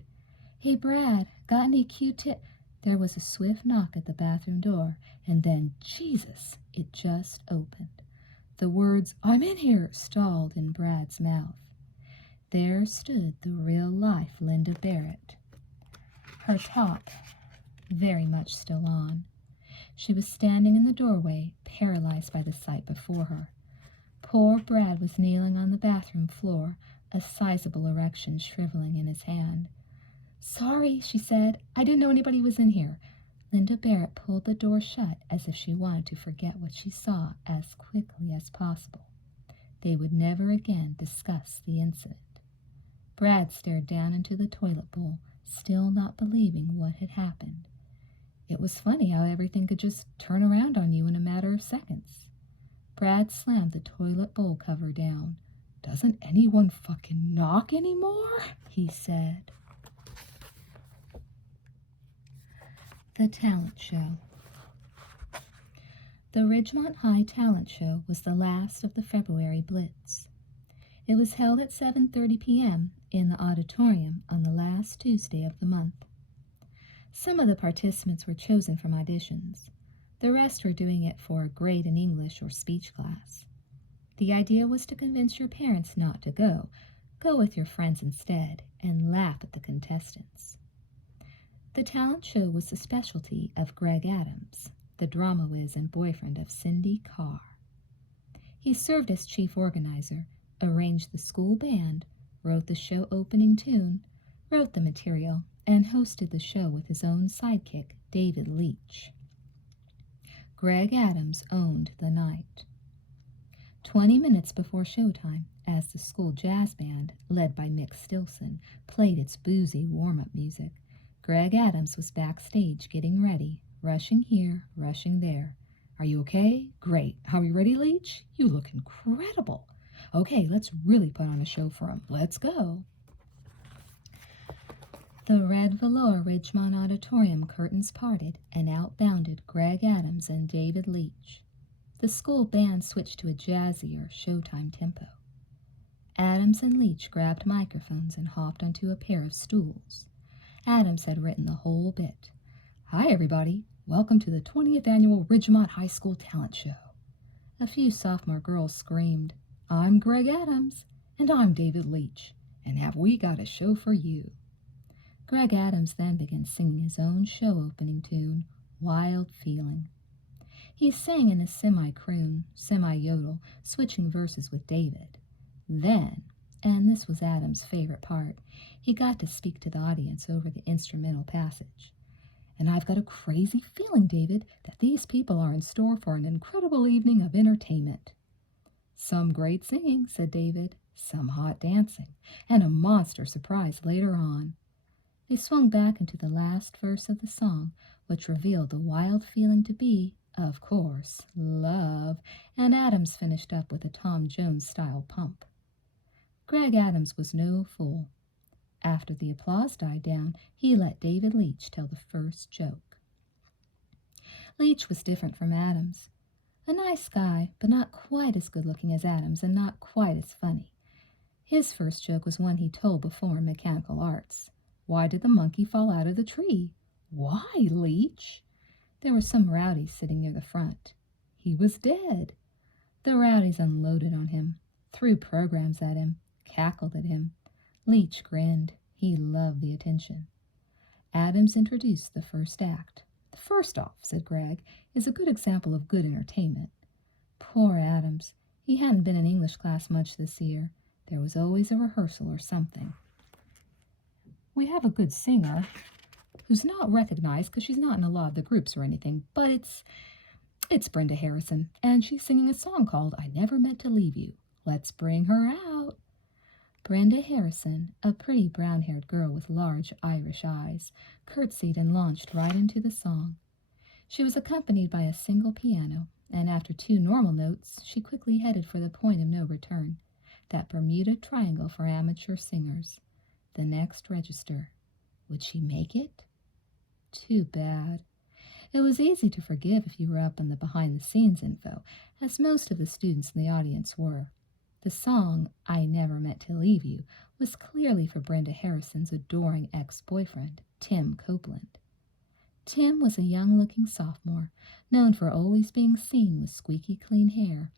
"Hey, Brad, got any Q-tip?" There was a swift knock at the bathroom door, and then, Jesus, it just opened. The words, "I'm in here," stalled in Brad's mouth. There stood the real-life Linda Barrett, her top very much still on. She was standing in the doorway, paralyzed by the sight before her. Poor Brad was kneeling on the bathroom floor, a sizable erection shriveling in his hand. "Sorry," she said. "I didn't know anybody was in here." Linda Barrett pulled the door shut as if she wanted to forget what she saw as quickly as possible. They would never again discuss the incident. Brad stared down into the toilet bowl, still not believing what had happened. It was funny how everything could just turn around on you in a matter of seconds. Brad slammed the toilet bowl cover down. "Doesn't anyone fucking knock anymore?" he said. The Talent Show. The Ridgemont High Talent Show was the last of the February Blitz. It was held at 7:30 p.m. in the auditorium on the last Tuesday of the month. Some of the participants were chosen from auditions. The rest were doing it for a grade in English or speech class. The idea was to convince your parents not to go. Go with your friends instead and laugh at the contestants. The talent show was the specialty of Greg Adams, the drama whiz and boyfriend of Cindy Carr. He served as chief organizer, arranged the school band, wrote the show opening tune, wrote the material, and hosted the show with his own sidekick, David Leach. Greg Adams owned the night. 20 minutes before showtime, as the school jazz band, led by Mick Stilson, played its boozy warm-up music, Greg Adams was backstage getting ready, rushing here, rushing there. "Are you okay? Great. Are you ready, Leach? You look incredible. Okay, let's really put on a show for him. Let's go." The red velour Ridgemont Auditorium curtains parted, and out bounded Greg Adams and David Leach. The school band switched to a jazzier showtime tempo. Adams and Leach grabbed microphones and hopped onto a pair of stools. Adams had written the whole bit. "Hi, everybody. Welcome to the 20th annual Ridgemont High School Talent Show." A few sophomore girls screamed, "I'm Greg Adams." "And I'm David Leach. And have we got a show for you." Greg Adams then began singing his own show opening tune, Wild Feeling. He sang in a semi-croon, semi-yodel, switching verses with David. Then, and this was Adam's favorite part, he got to speak to the audience over the instrumental passage. "And I've got a crazy feeling, David, that these people are in store for an incredible evening of entertainment." "Some great singing," said David, "some hot dancing, and a monster surprise later on." They swung back into the last verse of the song, which revealed the wild feeling to be, of course, love, and Adams finished up with a Tom Jones-style pump. Greg Adams was no fool. After the applause died down, he let David Leach tell the first joke. Leach was different from Adams. A nice guy, but not quite as good-looking as Adams and not quite as funny. His first joke was one he told before in mechanical arts. "Why did the monkey fall out of the tree?" "Why, Leach?" There were some rowdies sitting near the front. "He was dead." The rowdies unloaded on him, threw programs at him, cackled at him. Leach grinned. He loved the attention. Adams introduced the first act. "The first off," said Greg, "is a good example of good entertainment." Poor Adams. He hadn't been in English class much this year. There was always a rehearsal or something. "We have a good singer who's not recognized because she's not in a lot of the groups or anything, but it's Brenda Harrison, and she's singing a song called I Never Meant to Leave You. Let's bring her out." Brenda Harrison, a pretty brown-haired girl with large Irish eyes, curtsied and launched right into the song. She was accompanied by a single piano, and after 2 normal notes, she quickly headed for the point of no return, that Bermuda Triangle for amateur singers. The next register. Would she make it? Too bad. It was easy to forgive if you were up on the behind-the-scenes info, as most of the students in the audience were. The song, I Never Meant to Leave You, was clearly for Brenda Harrison's adoring ex-boyfriend, Tim Copeland. Tim was a young-looking sophomore, known for always being seen with squeaky clean hair,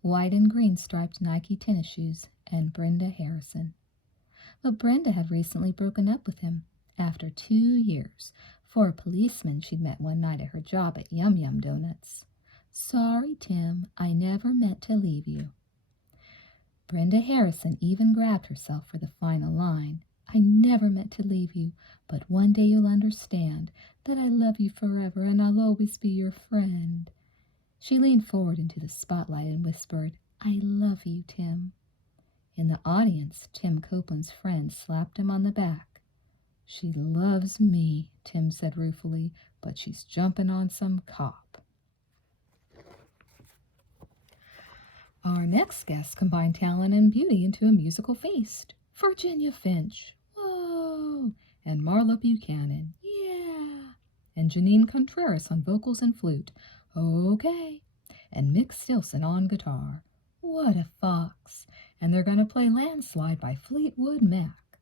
white and green striped Nike tennis shoes, and Brenda Harrison. But Brenda had recently broken up with him, after 2 years, for a policeman she'd met one night at her job at Yum Yum Donuts. "Sorry, Tim, I never meant to leave you." Brenda Harrison even grabbed herself for the final line. "I never meant to leave you, but one day you'll understand that I love you forever and I'll always be your friend." She leaned forward into the spotlight and whispered, "I love you, Tim." In the audience, Tim Copeland's friend slapped him on the back. "She loves me," Tim said ruefully, "but she's jumping on some cop." Our next guest combined talent and beauty into a musical feast. Virginia Finch, whoa, and Marla Buchanan, yeah, and Janine Contreras on vocals and flute, okay, and Mick Stilson on guitar. What a fox! And they're going to play Landslide by Fleetwood Mac.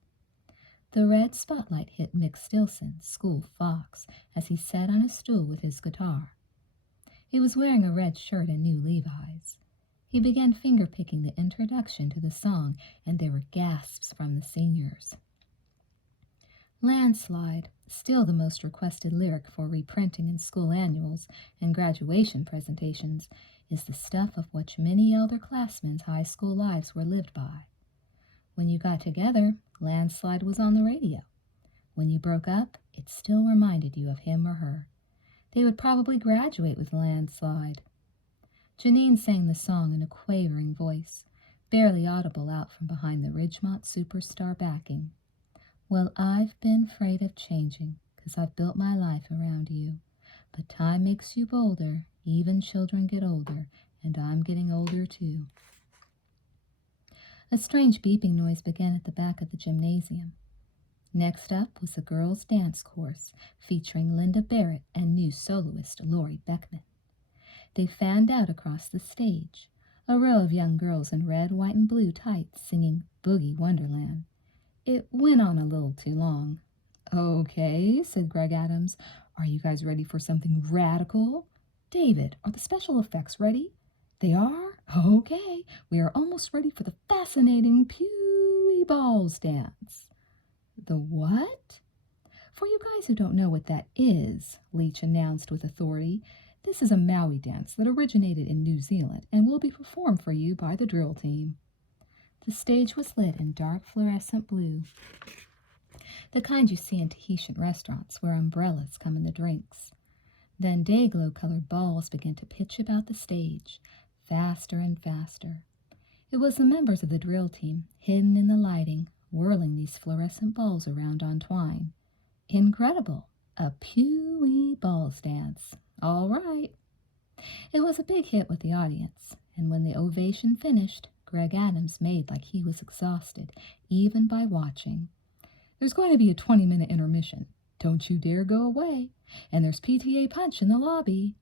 The red spotlight hit Mick Stilson, school fox, as he sat on a stool with his guitar. He was wearing a red shirt and new Levi's. He began finger-picking the introduction to the song, and there were gasps from the seniors. Landslide, still the most requested lyric for reprinting in school annuals and graduation presentations, is the stuff of which many elder classmen's high school lives were lived by. When you got together, Landslide was on the radio. When you broke up, it still reminded you of him or her. They would probably graduate with Landslide. Janine sang the song in a quavering voice, barely audible out from behind the Ridgemont superstar backing. "Well, I've been afraid of changing, 'cause I've built my life around you. But time makes you bolder, even children get older, and I'm getting older too." A strange beeping noise began at the back of the gymnasium. Next up was the girls' dance course, featuring Linda Barrett and new soloist Lori Beckman. They fanned out across the stage, a row of young girls in red, white, and blue tights singing Boogie Wonderland. It went on a little too long. Okay, said Greg Adams. Are you guys ready for something radical? David, are the special effects ready? They are? Okay, we are almost ready for the fascinating Pewee Balls dance. The what? For you guys who don't know what that is, Leach announced with authority, this is a Maui dance that originated in New Zealand and will be performed for you by the drill team. The stage was lit in dark fluorescent blue, the kind you see in Tahitian restaurants where umbrellas come in the drinks. Then day-glow-colored balls began to pitch about the stage, faster and faster. It was the members of the drill team, hidden in the lighting, whirling these fluorescent balls around on twine. Incredible! A Pewee Balls dance. All right. It was a big hit with the audience, and when the ovation finished, Greg Adams made like he was exhausted, even by watching. There's going to be a 20-minute intermission. Don't you dare go away. And there's PTA punch in the lobby.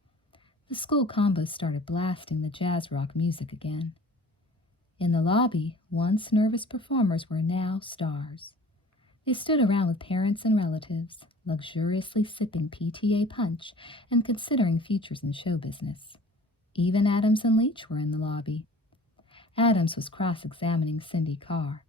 The school combos started blasting the jazz rock music again. In the lobby, once nervous performers were now stars. They stood around with parents and relatives, luxuriously sipping PTA punch and considering futures in show business. Even Adams and Leach were in the lobby. Adams was cross-examining Cindy Carr.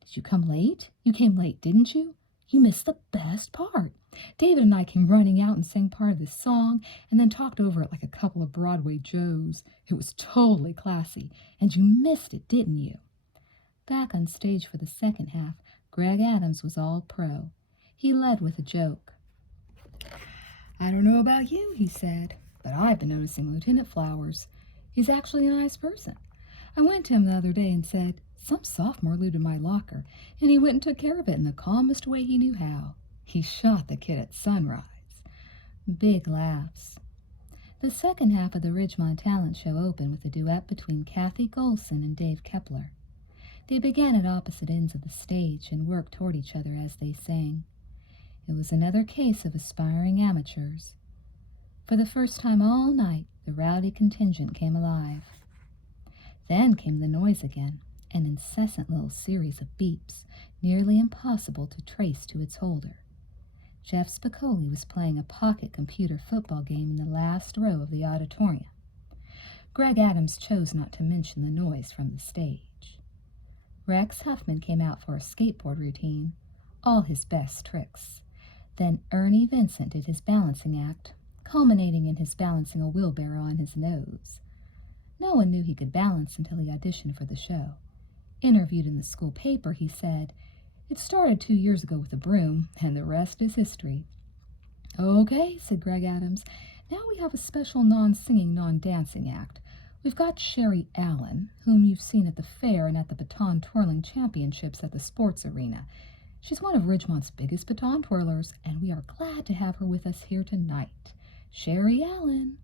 Did you come late? You came late, didn't you? You missed the best part. David and I came running out and sang part of this song and then talked over it like a couple of Broadway Joes. It was totally classy, and you missed it, didn't you? Back on stage for the second half, Greg Adams was all pro. He led with a joke. I don't know about you, he said, but I've been noticing Lieutenant Flowers. He's actually a nice person. I went to him the other day and said, some sophomore looted my locker, and he went and took care of it in the calmest way he knew how. He shot the kid at sunrise. Big laughs. The second half of the Ridgemont talent show opened with a duet between Kathy Golson and Dave Kepler. They began at opposite ends of the stage and worked toward each other as they sang. It was another case of aspiring amateurs. For the first time all night, the rowdy contingent came alive. Then came the noise again, an incessant little series of beeps, nearly impossible to trace to its holder. Jeff Spicoli was playing a pocket computer football game in the last row of the auditorium. Greg Adams chose not to mention the noise from the stage. Rex Huffman came out for a skateboard routine, all his best tricks. Then Ernie Vincent did his balancing act, culminating in his balancing a wheelbarrow on his nose. No one knew he could balance until he auditioned for the show. Interviewed in the school paper, he said, "It started 2 years ago with a broom, and the rest is history." Okay, said Greg Adams. Now we have a special non-singing, non-dancing act. We've got Sherry Allen, whom you've seen at the fair and at the baton twirling championships at the sports arena. She's one of Ridgemont's biggest baton twirlers, and we are glad to have her with us here tonight. Sherry Allen.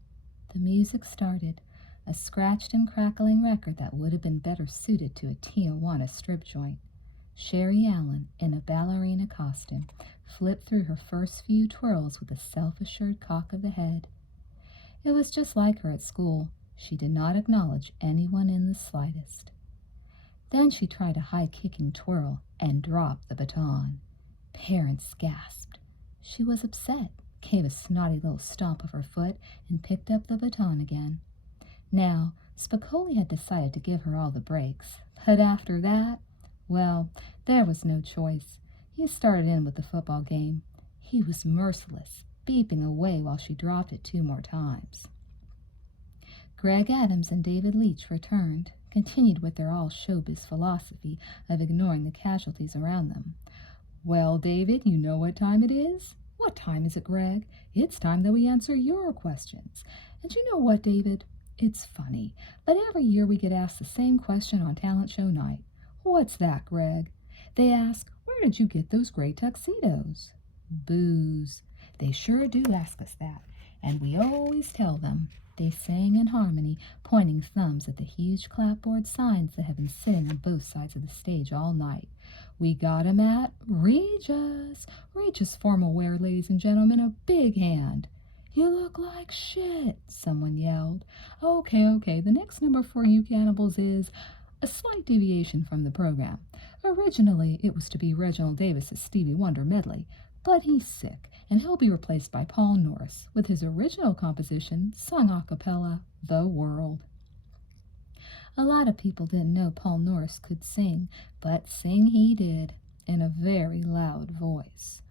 The music started, a scratched and crackling record that would have been better suited to a Tijuana strip joint. Sherry Allen, in a ballerina costume, flipped through her first few twirls with a self-assured cock of the head. It was just like her at school. She did not acknowledge anyone in the slightest. Then she tried a high-kicking twirl and dropped the baton. Parents gasped. She was upset, gave a snotty little stomp of her foot, and picked up the baton again. Now, Spicoli had decided to give her all the breaks, but after that, well, there was no choice. He started in with the football game. He was merciless, beeping away while she dropped it 2 more times. Greg Adams and David Leach returned, continued with their all-showbiz philosophy of ignoring the casualties around them. Well, David, you know what time it is? What time is it, Greg? It's time that we answer your questions. And you know what, David? It's funny, but every year we get asked the same question on talent show night. What's that, Greg? They ask, where did you get those gray tuxedos? Booze. They sure do ask us that, and we always tell them. They sang in harmony, pointing thumbs at the huge clapboard signs that have been sitting on both sides of the stage all night. We got 'em at Regis. Regis formal wear, ladies and gentlemen, a big hand. You look like shit, someone yelled. Okay, the next number for you cannibals is a slight deviation from the program. Originally, it was to be Reginald Davis's Stevie Wonder medley, but he's sick, and he'll be replaced by Paul Norris with his original composition sung a cappella, The World. A lot of people didn't know Paul Norris could sing, but sing he did, in a very loud voice.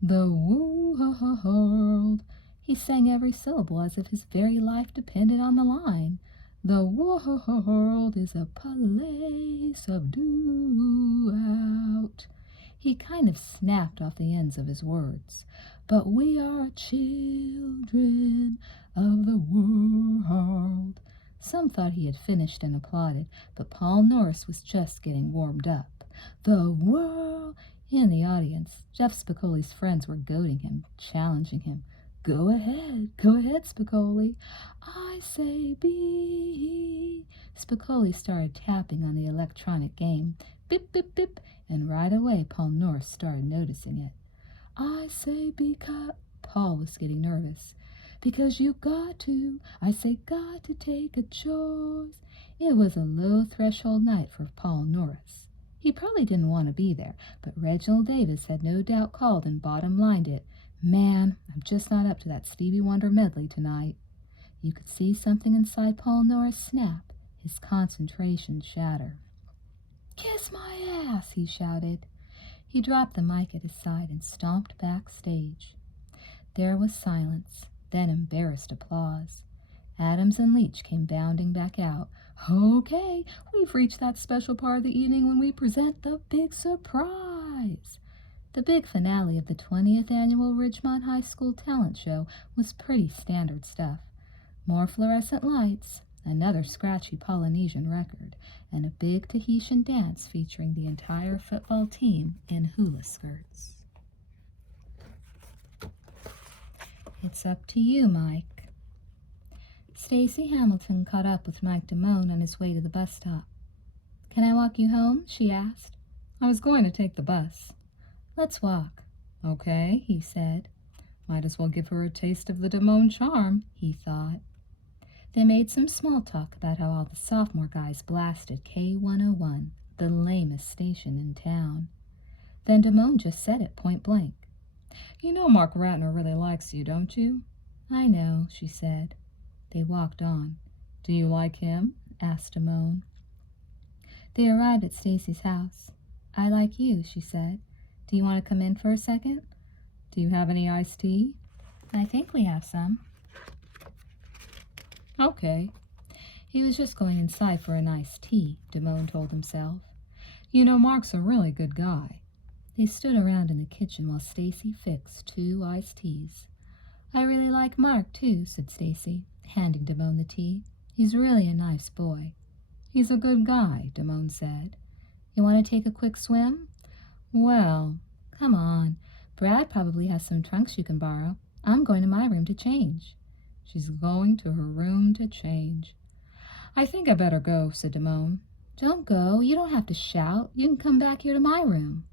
The world. He sang every syllable as if his very life depended on the line. The world is a place of doubt. He kind of snapped off the ends of his words. But we are children of the world. Some thought he had finished and applauded, but Paul Norris was just getting warmed up. The world. In the audience, Jeff Spicoli's friends were goading him, challenging him. Go ahead, Spicoli. I say be. Spicoli started tapping on the electronic game. Bip, bip, bip, and right away Paul Norris started noticing it. I say because... Paul was getting nervous. Because you got to, I say got to take a choice. It was a low-threshold night for Paul Norris. He probably didn't want to be there, but Reginald Davis had no doubt called and bottom-lined it. Man, I'm just not up to that Stevie Wonder medley tonight. You could see something inside Paul Norris snap, his concentration shatter. Kiss my ass, he shouted. He dropped the mic at his side and stomped backstage. There was silence, then embarrassed applause. Adams and Leach came bounding back out. Okay, we've reached that special part of the evening when we present the big surprise. The big finale of the 20th annual Ridgemont High School talent show was pretty standard stuff. More fluorescent lights, another scratchy Polynesian record, and a big Tahitian dance featuring the entire football team in hula skirts. It's up to you, Mike. Stacy Hamilton caught up with Mike Damone on his way to the bus stop. Can I walk you home? She asked. I was going to take the bus. Let's walk. Okay, he said. Might as well give her a taste of the Damone charm, he thought. They made some small talk about how all the sophomore guys blasted K101, the lamest station in town. Then Damone just said it point blank. You know Mark Ratner really likes you, don't you? I know, she said. They walked on. Do you like him? Asked Damone. They arrived at Stacy's house. I like you, she said. Do you want to come in for a second? Do you have any iced tea? I think we have some. Okay. He was just going inside for an iced tea, Damone told himself. You know, Mark's a really good guy. They stood around in the kitchen while Stacy fixed 2 iced teas. I really like Mark, too, said Stacy, handing Damone the tea. He's really a nice boy. He's a good guy, Damone said. You want to take a quick swim? Well, come on. Brad probably has some trunks you can borrow. I'm going to my room to change. She's going to her room to change. I think I better go, said Damone. Don't go. You don't have to shout. You can come back here to my room.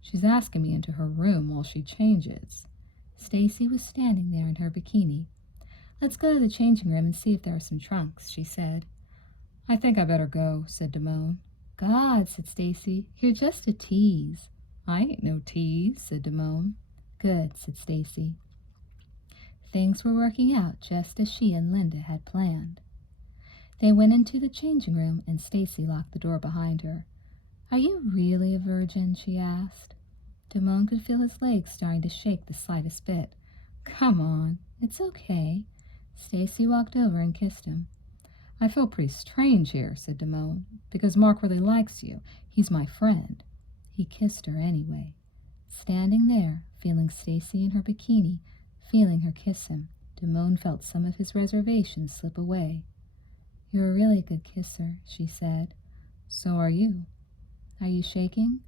She's asking me into her room while she changes. Stacy was standing there in her bikini. Let's go to the changing room and see if there are some trunks, she said. I think I better go, said Damone. God, said Stacy, you're just a tease. I ain't no tease, said Damone. Good, said Stacy. Things were working out just as she and Linda had planned. They went into the changing room and Stacy locked the door behind her. Are you really a virgin? She asked. Damone could feel his legs starting to shake the slightest bit. Come on, it's okay. Stacy walked over and kissed him. I feel pretty strange here, said Damone, because Mark really likes you. He's my friend. He kissed her anyway. Standing there, feeling Stacy in her bikini, feeling her kiss him, Damone felt some of his reservations slip away. You're a really good kisser, she said. So are you. Are you shaking?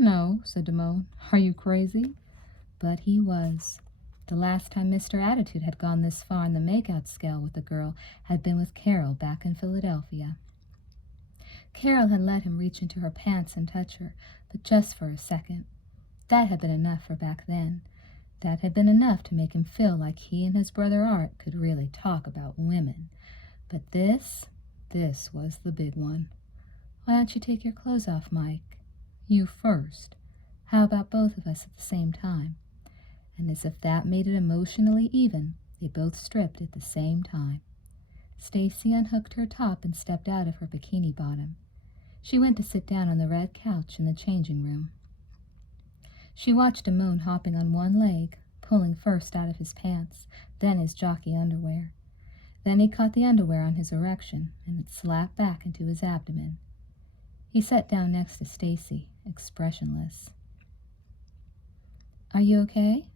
No, said Damone. Are you crazy? But he was. The last time Mr. Attitude had gone this far in the make-out scale with a girl had been with Carol back in Philadelphia. Carol had let him reach into her pants and touch her, but just for a second. That had been enough for back then. That had been enough to make him feel like he and his brother Art could really talk about women. But this was the big one. Why don't you take your clothes off, Mike? You first. How about both of us at the same time? and as if that made it emotionally even, they both stripped at the same time. Stacy unhooked her top and stepped out of her bikini bottom. She went to sit down on the red couch in the changing room. She watched Damone hopping on one leg, pulling first out of his pants, then his jockey underwear. Then he caught the underwear on his erection, and it slapped back into his abdomen. He sat down next to Stacy, expressionless. "Are you okay?"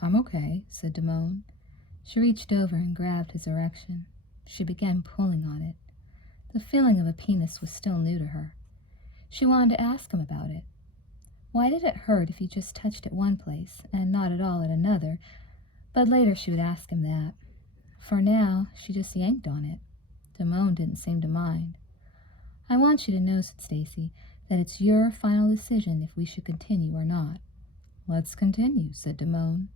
"I'm okay," said Damone. She reached over and grabbed his erection. She began pulling on it. The feeling of a penis was still new to her. She wanted to ask him about it. Why did it hurt if he just touched at one place and not at all at another? But later she would ask him that. For now, she just yanked on it. Damone didn't seem to mind. "I want you to know," said Stacy, "that it's your final decision if we should continue or not." "Let's continue," said Damone.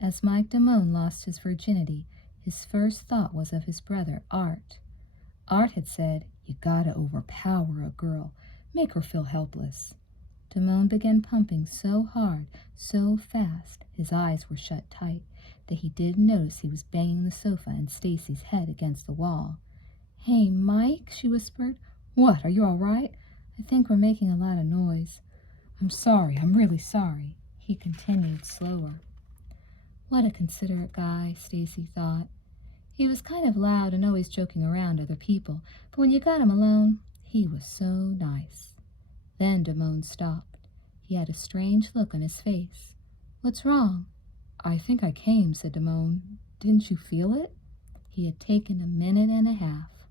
As Mike Damone lost his virginity, his first thought was of his brother, Art. Art had said, "You gotta overpower a girl, make her feel helpless." Damone began pumping so hard, so fast, his eyes were shut tight, that he didn't notice he was banging the sofa and Stacy's head against the wall. "Hey, Mike," she whispered. "What, are you all right? I think we're making a lot of noise." "I'm sorry, I'm really sorry," he continued slower. What a considerate guy, Stacy thought. He was kind of loud and always joking around other people, but when you got him alone, he was so nice. Then Damone stopped. He had a strange look on his face. "What's wrong?" "I think I came," said Damone. "Didn't you feel it?" He had taken a minute and a half.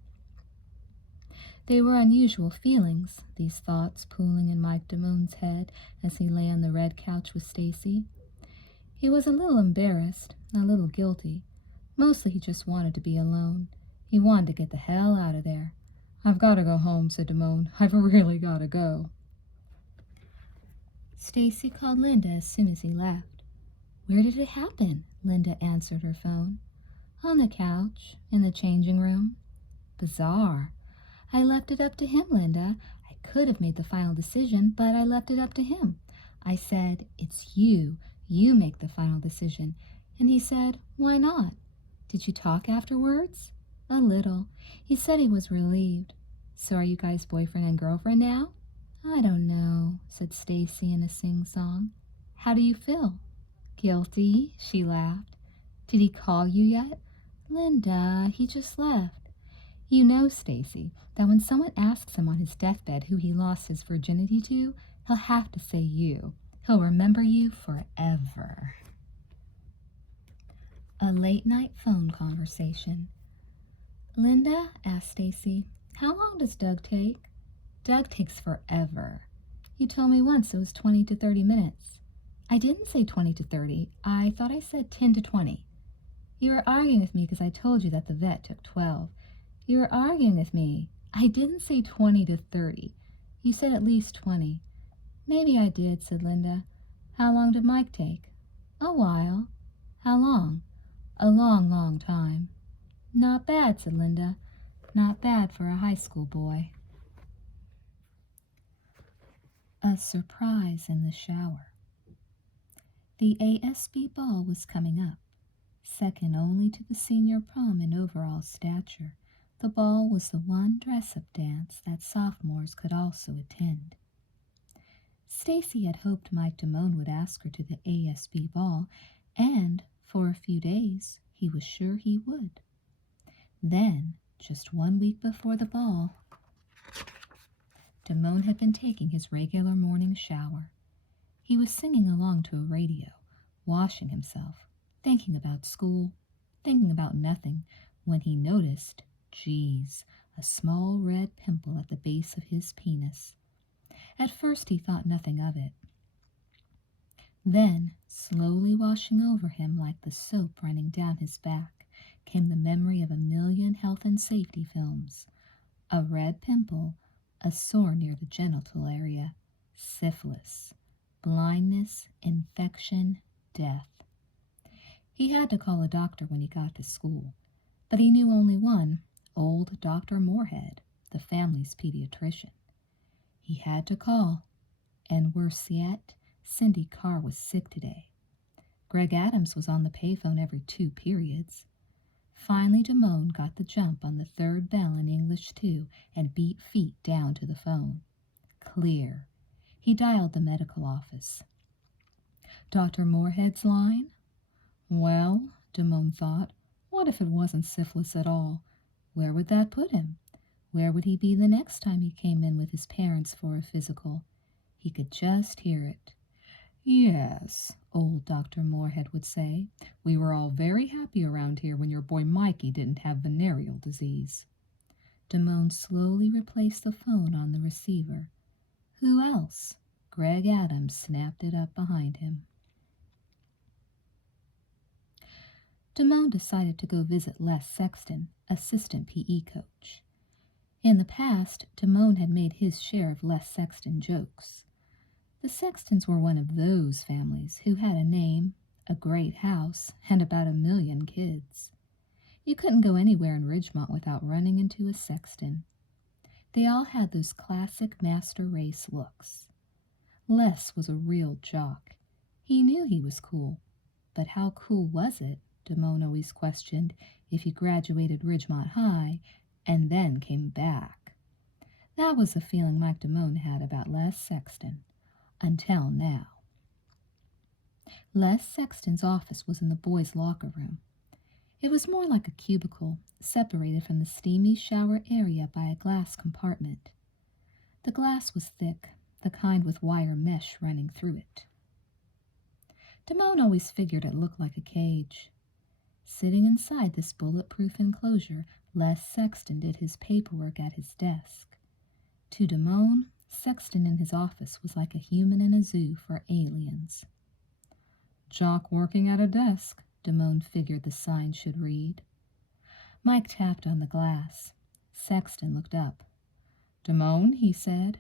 They were unusual feelings, these thoughts pooling in Mike Damone's head as he lay on the red couch with Stacy. He was a little embarrassed, a little guilty. Mostly he just wanted to be alone. He wanted to get the hell out of there. "I've got to go home," said Damone. "I've really got to go." Stacy called Linda as soon as he left. "Where did it happen?" Linda answered her phone. "On the couch, in the changing room." "Bizarre." "I left it up to him, Linda. I could have made the final decision, but I left it up to him. I said, 'It's you. You make the final decision.' And he said, 'Why not?' Did you talk afterwards?" "A little. He said he was relieved." "So are you guys boyfriend and girlfriend now?" "I don't know," said Stacy in a sing-song. "How do you feel?" "Guilty," she laughed. "Did he call you yet?" "Linda, he just left." "You know, Stacy, that when someone asks him on his deathbed who he lost his virginity to, he'll have to say you. He'll remember you forever." A late-night phone conversation. "Linda," asked Stacy, "how long does Doug take?" "Doug takes forever." "You told me once it was 20 to 30 minutes." "I didn't say 20 to 30. I thought I said 10 to 20. You were arguing with me because I told you that the vet took 12. You were arguing with me. I didn't say 20 to 30. You said at least 20. "Maybe I did," said Linda. "How long did Mike take?" "A while." "How long?" "A long, long time." "Not bad," said Linda. "Not bad for a high school boy." A surprise in the shower. The ASB ball was coming up. Second only to the senior prom in overall stature, the ball was the one dress-up dance that sophomores could also attend. Stacy had hoped Mike Damone would ask her to the ASB ball, and for a few days he was sure he would. Then, just 1 week before the ball, Damone had been taking his regular morning shower. He was singing along to a radio, washing himself, thinking about school, thinking about nothing, when he noticed, geez, a small red pimple at the base of his penis. At first he thought nothing of it. Then, slowly washing over him like the soap running down his back, came the memory of a million health and safety films. A red pimple, a sore near the genital area, syphilis, blindness, infection, death. He had to call a doctor when he got to school, but he knew only one, old Dr. Moorhead, the family's pediatrician. He had to call, and worse yet, Cindy Carr was sick today. Greg Adams was on the payphone every 2 periods. Finally, Damone got the jump on the third bell in English 2 and beat feet down to the phone. Clear. He dialed the medical office. Dr. Moorhead's line? Well, Damone thought, what if it wasn't syphilis at all? Where would that put him? Where would he be the next time he came in with his parents for a physical? He could just hear it. Yes, old Dr. Moorhead would say, we were all very happy around here when your boy Mikey didn't have venereal disease. Damone slowly replaced the phone on the receiver. Who else? Greg Adams snapped it up behind him. Damone decided to go visit Les Sexton, assistant PE coach. In the past, Damone had made his share of Les Sexton jokes. The Sextons were one of those families who had a name, a great house, and about 1 million kids. You couldn't go anywhere in Ridgemont without running into a Sexton. They all had those classic master race looks. Les was a real jock. He knew he was cool. But how cool was it, Damone always questioned, if he graduated Ridgemont High and then came back? That was the feeling Mike Damone had about Les Sexton. Until now. Les Sexton's office was in the boys' locker room. It was more like a cubicle, separated from the steamy shower area by a glass compartment. The glass was thick, the kind with wire mesh running through it. Damone always figured it looked like a cage. Sitting inside this bulletproof enclosure, Les Sexton did his paperwork at his desk. To Damone, Sexton in his office was like a human in a zoo for aliens. Jock working at a desk, Damone figured the sign should read. Mike tapped on the glass. Sexton looked up. Damone, he said.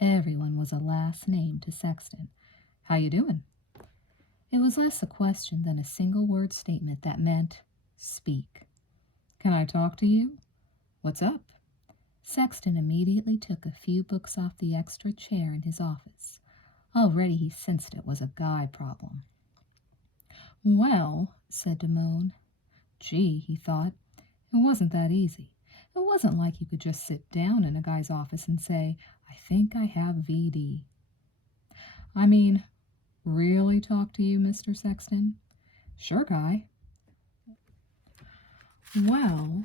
Everyone was a last name to Sexton. How you doing? It was less a question than a single-word statement that meant, speak. Can I talk to you? What's up? Sexton immediately took a few books off the extra chair in his office. Already he sensed it was a guy problem. Well, said Damone. Gee, he thought, it wasn't that easy. It wasn't like you could just sit down in a guy's office and say, I think I have VD. I mean, really talk to you, Mr. Sexton? Sure, Guy. Well,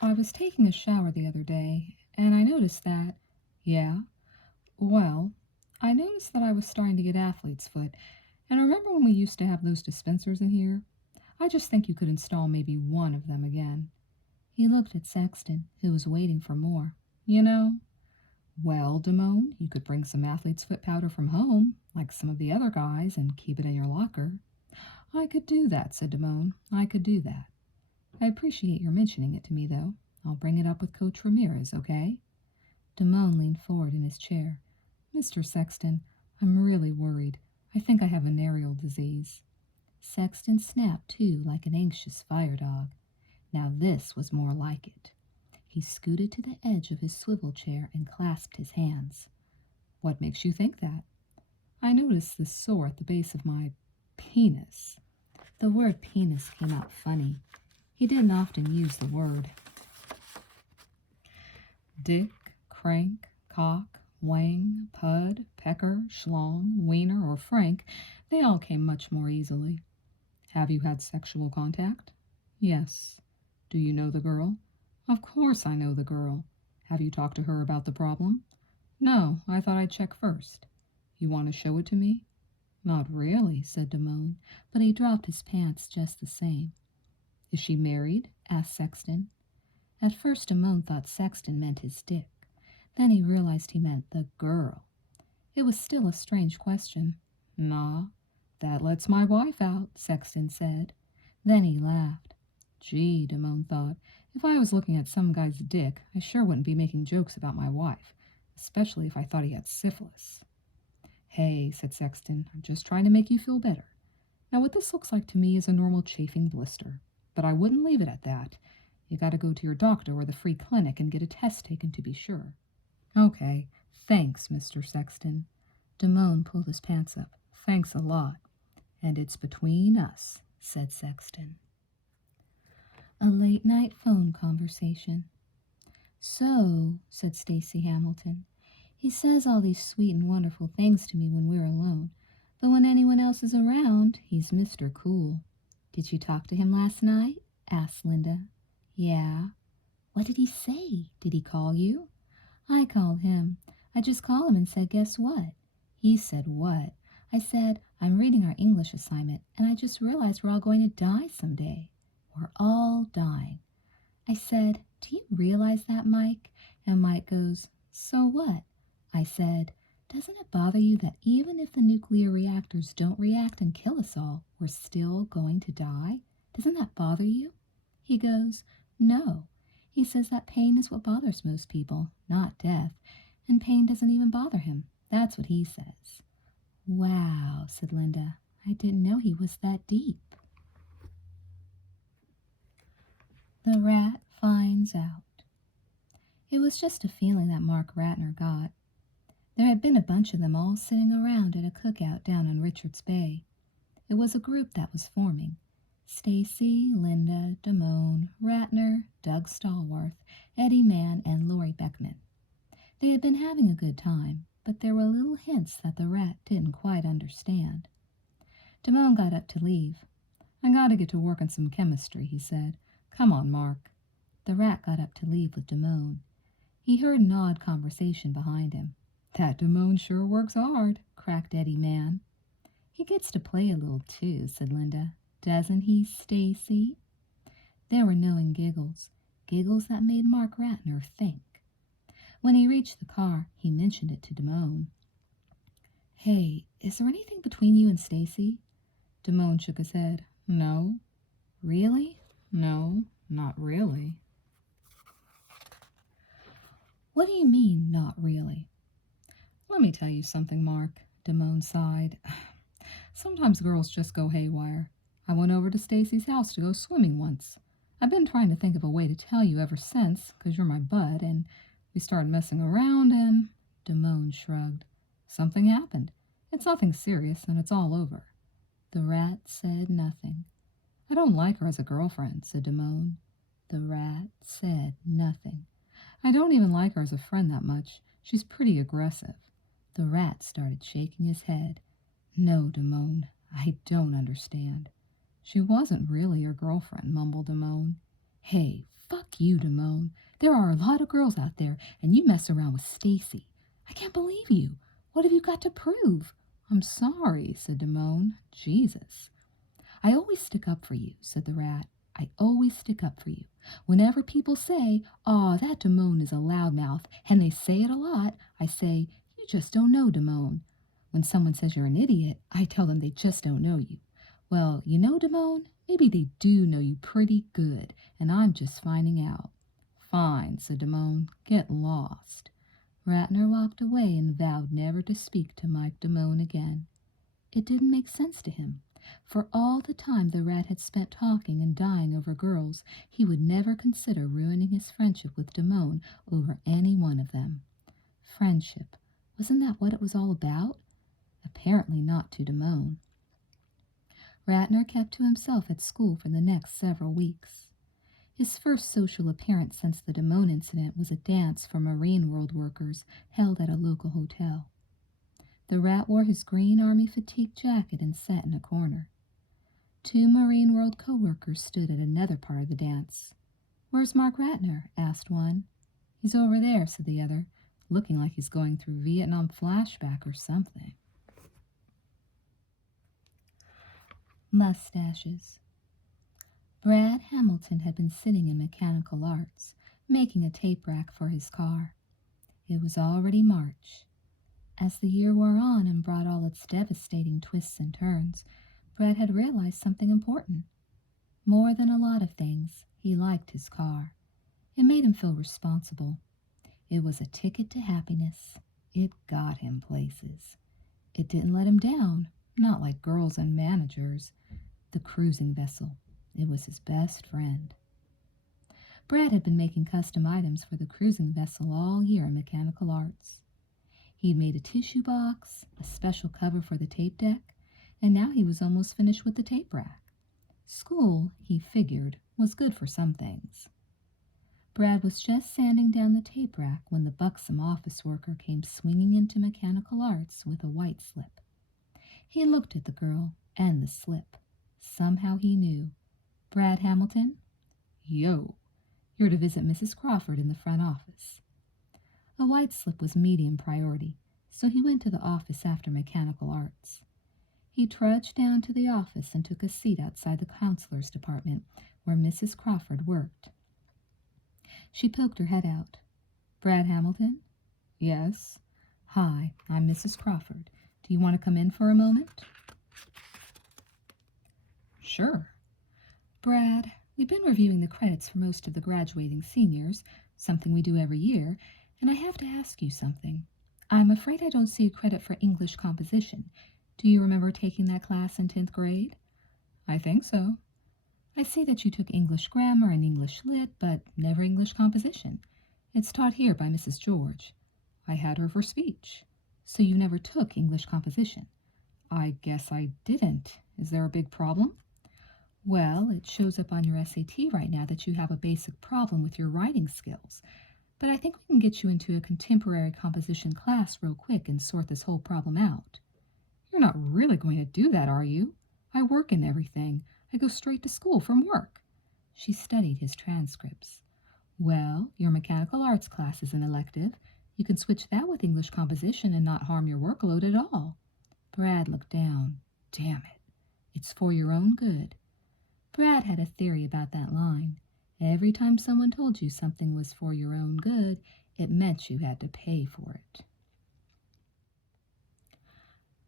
I was taking a shower the other day, and I noticed that, I noticed that I was starting to get athlete's foot, and remember when we used to have those dispensers in here? I just think you could install maybe one of them again. He looked at Sexton, who was waiting for more. You know? Well, Damone, you could bring some athlete's foot powder from home, like some of the other guys, and keep it in your locker. I could do that, said Damone. I could do that. I appreciate your mentioning it to me, though. I'll bring it up with Coach Ramirez, okay? Damone leaned forward in his chair. Mr. Sexton, I'm really worried. I think I have venereal disease. Sexton snapped, too, like an anxious fire dog. Now this was more like it. He scooted to the edge of his swivel chair and clasped his hands. What makes you think that? I noticed this sore at the base of my penis. The word penis came out funny. He didn't often use the word. Dick, crank, cock, wang, pud, pecker, schlong, wiener, or frank, they all came much more easily. Have you had sexual contact? Yes. Do you know the girl? Of course I know the girl. Have you talked to her about the problem? No, I thought I'd check first. You want to show it to me? Not really, said Damone, but he dropped his pants just the same. Is she married? Asked Sexton. At first Damone thought Sexton meant his dick. Then he realized he meant the girl. It was still a strange question. Nah, that lets my wife out, Sexton said. Then he laughed. Gee, Damone thought, if I was looking at some guy's dick, I sure wouldn't be making jokes about my wife, especially if I thought he had syphilis. Hey, said Sexton, I'm just trying to make you feel better. Now what this looks like to me is a normal chafing blister, but I wouldn't leave it at that. You gotta go to your doctor or the free clinic and get a test taken to be sure. Okay, thanks, Mr. Sexton. Damone pulled his pants up. Thanks a lot. and it's between us, said Sexton. A late-night phone conversation. So, said Stacy Hamilton, he says all these sweet and wonderful things to me when we're alone, but when anyone else is around, he's Mr. Cool. Did you talk to him last night? Asked Linda. Yeah. What did he say? Did he call you? I called him. I just called him and said, guess what? He said, what? I said, I'm reading our English assignment, and I just realized we're all going to die someday. We're all dying. I said, do you realize that, Mike? And Mike goes, so what? I said, doesn't it bother you that even if the nuclear reactors don't react and kill us all, we're still going to die? Doesn't that bother you? He goes, no. He says that pain is what bothers most people, not death, and pain doesn't even bother him. That's what he says. Wow, said Linda. I didn't know he was that deep. The rat finds out. It was just a feeling that Mark Ratner got. There had been a bunch of them all sitting around at a cookout down on Richards Bay. It was a group that was forming. Stacy, Linda, Damone, Ratner, Doug Stallworth, Eddie Mann, and Lori Beckman. They had been having a good time, but there were little hints that the rat didn't quite understand. Damone got up to leave. I gotta get to work on some chemistry, he said. Come on, Mark. The rat got up to leave with Damone. He heard an odd conversation behind him. That Damone sure works hard, cracked Eddie Mann. He gets to play a little too, said Linda. Doesn't he, Stacy? There were knowing giggles, giggles that made Mark Ratner think. When he reached the car, he mentioned it to Damone. Hey, is there anything between you and Stacy? Damone shook his head. No. Really? No, not really. What do you mean, not really? Let me tell you something, Mark, Damone sighed. Sometimes girls just go haywire. I went over to Stacy's house to go swimming once. I've been trying to think of a way to tell you ever since, 'cause you're my bud, and we started messing around and... Damone shrugged. Something happened. It's nothing serious, and it's all over. The rat said nothing. I don't like her as a girlfriend, said Damone. The rat said nothing. I don't even like her as a friend that much. She's pretty aggressive. The rat started shaking his head. No, Damone, I don't understand. She wasn't really your girlfriend, mumbled Damone. Hey, fuck you, Damone. There are a lot of girls out there, and you mess around with Stacy. I can't believe you. What have you got to prove? I'm sorry, said Damone. Jesus. I always stick up for you, said the rat. I always stick up for you. Whenever people say, "Aw, that Damone is a loudmouth," and they say it a lot, I say, "You just don't know Damone." When someone says you're an idiot, I tell them they just don't know you. Well, you know, Damone, maybe they do know you pretty good, and I'm just finding out. Fine, said Damone. Get lost. Ratner walked away and vowed never to speak to Mike Damone again. It didn't make sense to him. For all the time the rat had spent talking and dying over girls, he would never consider ruining his friendship with Damone over any one of them. Friendship, wasn't that what it was all about? Apparently not to Damone. Ratner kept to himself at school for the next several weeks. His first social appearance since the Damone incident was a dance for Marine World workers held at a local hotel. The rat wore his green army fatigue jacket and sat in a corner. Two Marine World co-workers stood at another part of the dance. Where's Mark Ratner? Asked one. He's over there, said the other, looking like he's going through Vietnam flashback or something. Mustaches. Brad Hamilton had been sitting in mechanical arts, making a tape rack for his car. It was already March. As the year wore on and brought all its devastating twists and turns, Brad had realized something important. More than a lot of things, he liked his car. It made him feel responsible. It was a ticket to happiness. It got him places. It didn't let him down, not like girls and managers. The cruising vessel. It was his best friend. Brad had been making custom items for the cruising vessel all year in mechanical arts. He'd made a tissue box, a special cover for the tape deck, and now he was almost finished with the tape rack. School, he figured, was good for some things. Brad was just sanding down the tape rack when the buxom office worker came swinging into mechanical arts with a white slip. He looked at the girl and the slip. Somehow he knew. Brad Hamilton? Yo, you're to visit Mrs. Crawford in the front office. A white slip was medium priority, so he went to the office after mechanical arts. He trudged down to the office and took a seat outside the counselor's department where Mrs. Crawford worked. She poked her head out. Brad Hamilton? Yes. Hi, I'm Mrs. Crawford. Do you want to come in for a moment? Sure. Brad, we've been reviewing the credits for most of the graduating seniors, something we do every year, and I have to ask you something. I'm afraid I don't see a credit for English composition. Do you remember taking that class in 10th grade? I think so. I see that you took English grammar and English lit, but never English composition. It's taught here by Mrs. George. I had her for speech. So you never took English composition? I guess I didn't. Is there a big problem? Well, it shows up on your SAT right now that you have a basic problem with your writing skills. But I think we can get you into a contemporary composition class real quick and sort this whole problem out. You're not really going to do that, are you? I work in everything. I go straight to school from work. She studied his transcripts. Well, your mechanical arts class is an elective. You can switch that with English composition and not harm your workload at all. Brad looked down. Damn it. It's for your own good. Brad had a theory about that line. Every time someone told you something was for your own good, it meant you had to pay for it.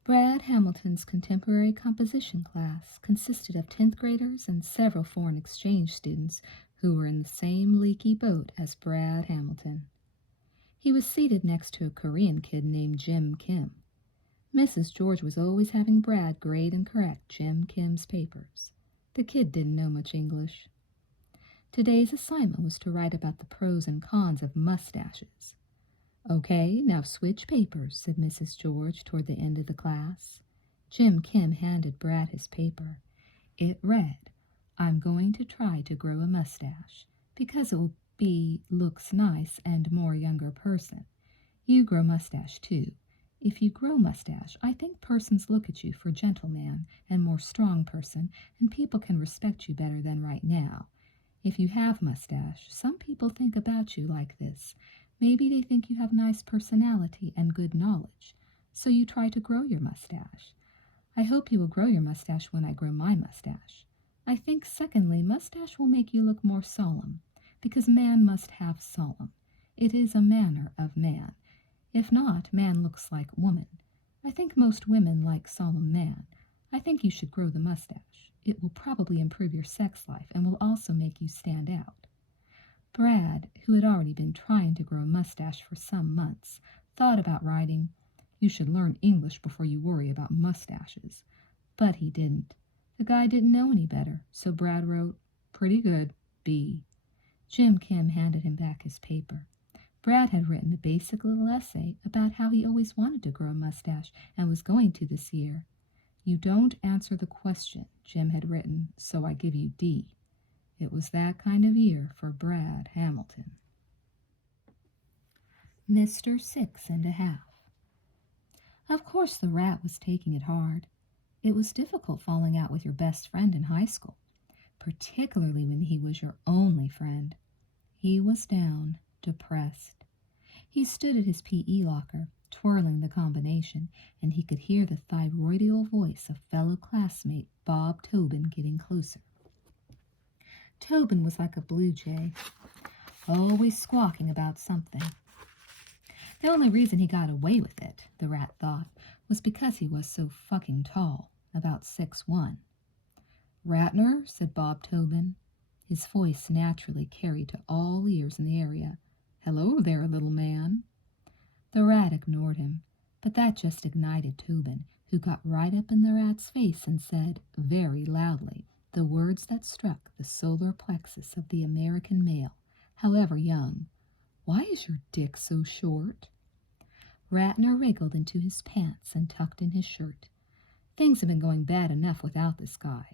Brad Hamilton's contemporary composition class consisted of 10th graders and several foreign exchange students who were in the same leaky boat as Brad Hamilton. He was seated next to a Korean kid named Jim Kim. Mrs. George was always having Brad grade and correct Jim Kim's papers. The kid didn't know much English. Today's assignment was to write about the pros and cons of mustaches. Okay, now switch papers, said Mrs. George toward the end of the class. Jim Kim handed Brad his paper. It read, I'm going to try to grow a mustache, because it will be looks nice and more younger person. You grow mustache too. If you grow mustache, I think persons look at you for gentleman and more strong person, and people can respect you better than right now. If you have mustache, some people think about you like this. Maybe they think you have nice personality and good knowledge, so you try to grow your mustache. I hope you will grow your mustache when I grow my mustache. I think, secondly, mustache will make you look more solemn, because man must have solemn. It is a manner of man. If not, man looks like woman. I think most women like solemn man. I think you should grow the mustache. It will probably improve your sex life and will also make you stand out. Brad, who had already been trying to grow a mustache for some months, thought about writing, You should learn English before you worry about mustaches. But he didn't. The guy didn't know any better, so Brad wrote, Pretty good, B. Jim Kim handed him back his paper. Brad had written a basic little essay about how he always wanted to grow a mustache and was going to this year. You don't answer the question, Jim had written, so I give you D. It was that kind of year for Brad Hamilton. Mr. 6½. Of course the rat was taking it hard. It was difficult falling out with your best friend in high school, particularly when he was your only friend. He was down, depressed. He stood at his PE locker, twirling the combination, and he could hear the thyroidal voice of fellow classmate Bob Tobin getting closer. Tobin was like a blue jay, always squawking about something. The only reason he got away with it, the rat thought, was because he was so fucking tall, about 6'1". Ratner, said Bob Tobin. His voice naturally carried to all ears in the area. Hello there, little man. The rat ignored him, but that just ignited Tobin, who got right up in the rat's face and said, very loudly, the words that struck the solar plexus of the American male, however young. Why is your dick so short? Ratner wriggled into his pants and tucked in his shirt. Things have been going bad enough without this guy.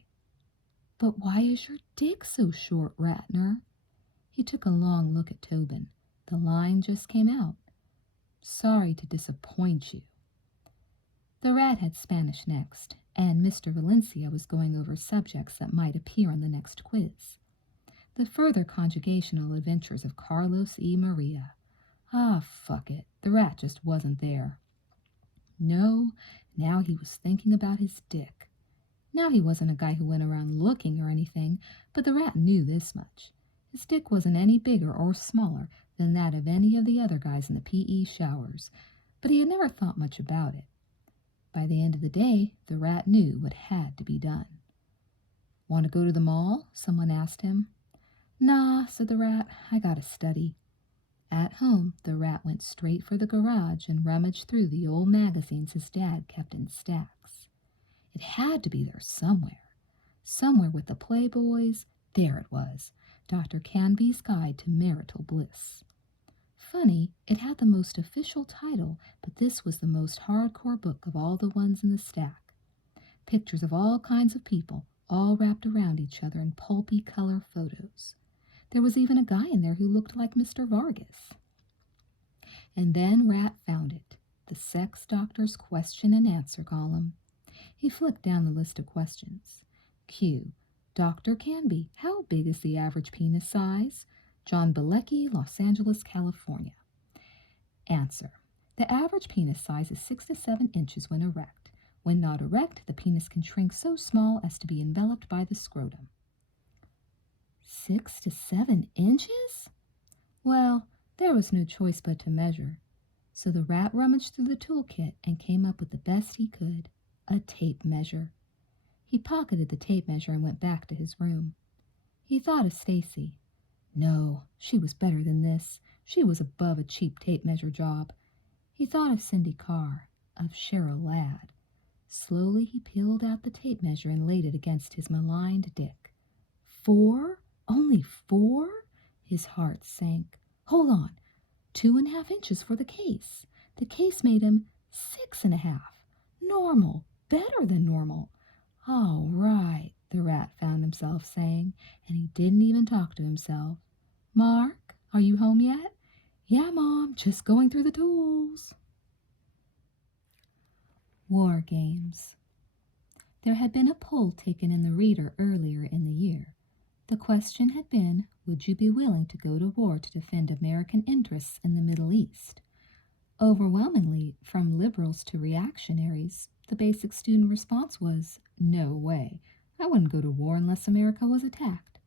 But why is your dick so short, Ratner? He took a long look at Tobin. The line just came out. Sorry to disappoint you. The rat had Spanish next, and Mr. Valencia was going over subjects that might appear on the next quiz. The further conjugational adventures of Carlos E. Maria. Ah, fuck it. The rat just wasn't there. No, now he was thinking about his dick. Now he wasn't a guy who went around looking or anything, but the rat knew this much. His dick wasn't any bigger or smaller than that of any of the other guys in the P.E. showers, but he had never thought much about it. By the end of the day, the rat knew what had to be done. Want to go to the mall? Someone asked him. Nah, said the rat, I gotta study. At home, the rat went straight for the garage and rummaged through the old magazines his dad kept in stacks. It had to be there somewhere. Somewhere with the Playboys. There it was. Dr. Canby's Guide to Marital Bliss. Funny, it had the most official title, but this was the most hardcore book of all the ones in the stack. Pictures of all kinds of people, all wrapped around each other in pulpy color photos. There was even a guy in there who looked like Mr. Vargas. And then Rat found it, the sex doctor's question and answer column. He flicked down the list of questions. Q. Dr. Canby, how big is the average penis size? John Bilecki, Los Angeles, California. Answer. The average penis size is 6 to 7 inches when erect. When not erect, the penis can shrink so small as to be enveloped by the scrotum. 6 to 7 inches? Well, there was no choice but to measure. So the rat rummaged through the toolkit and came up with the best he could, a tape measure. He pocketed the tape measure and went back to his room. He thought of Stacy. No, she was better than this. She was above a cheap tape measure job. He thought of Cindy Carr, of Cheryl Ladd. Slowly he peeled out the tape measure and laid it against his maligned dick. 4? Only 4? His heart sank. Hold on. 2.5 inches for the case. The case made him 6.5. Normal. Better than normal. All right, the rat found himself saying, and he didn't even talk to himself. Mark, are you home yet? Yeah, Mom, just going through the tools. War games. There had been a poll taken in the Reader earlier in the year. The question had been, would you be willing to go to war to defend American interests in the Middle East? Overwhelmingly, from liberals to reactionaries, the basic student response was, no way. I wouldn't go to war unless America was attacked.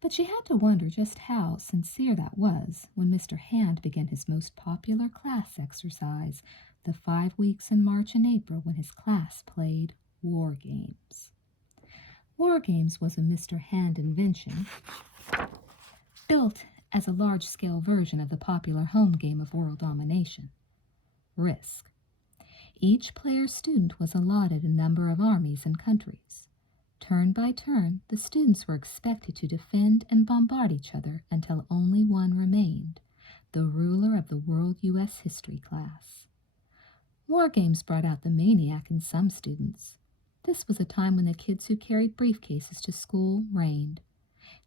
But she had to wonder just how sincere that was when Mr. Hand began his most popular class exercise, the 5 weeks in March and April when his class played war games. War games was a Mr. Hand invention, built as a large-scale version of the popular home game of world domination, Risk. Each player's student was allotted a number of armies and countries. Turn by turn, the students were expected to defend and bombard each other until only one remained, the ruler of the World U.S. History class. War games brought out the maniac in some students. This was a time when the kids who carried briefcases to school reigned.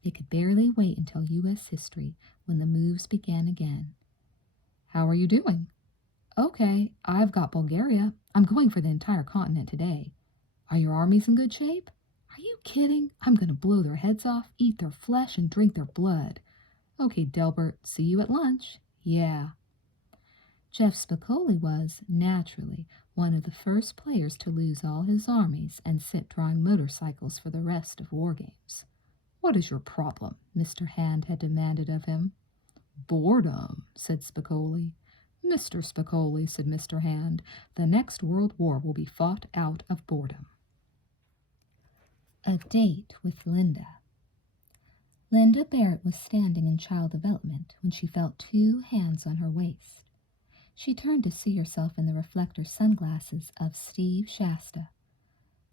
They could barely wait until U.S. history, when the moves began again. How are you doing? Okay, I've got Bulgaria. I'm going for the entire continent today. Are your armies in good shape? Are you kidding? I'm going to blow their heads off, eat their flesh, and drink their blood. Okay, Delbert, see you at lunch. Yeah. Jeff Spicoli was, naturally, one of the first players to lose all his armies and sit drawing motorcycles for the rest of war games. What is your problem? Mr. Hand had demanded of him. Boredom, said Spicoli. Mr. Spicoli, said Mr. Hand, the next world war will be fought out of boredom. A date with Linda. Linda Barrett was standing in child development when she felt 2 hands on her waist. She turned to see herself in the reflector sunglasses of Steve Shasta.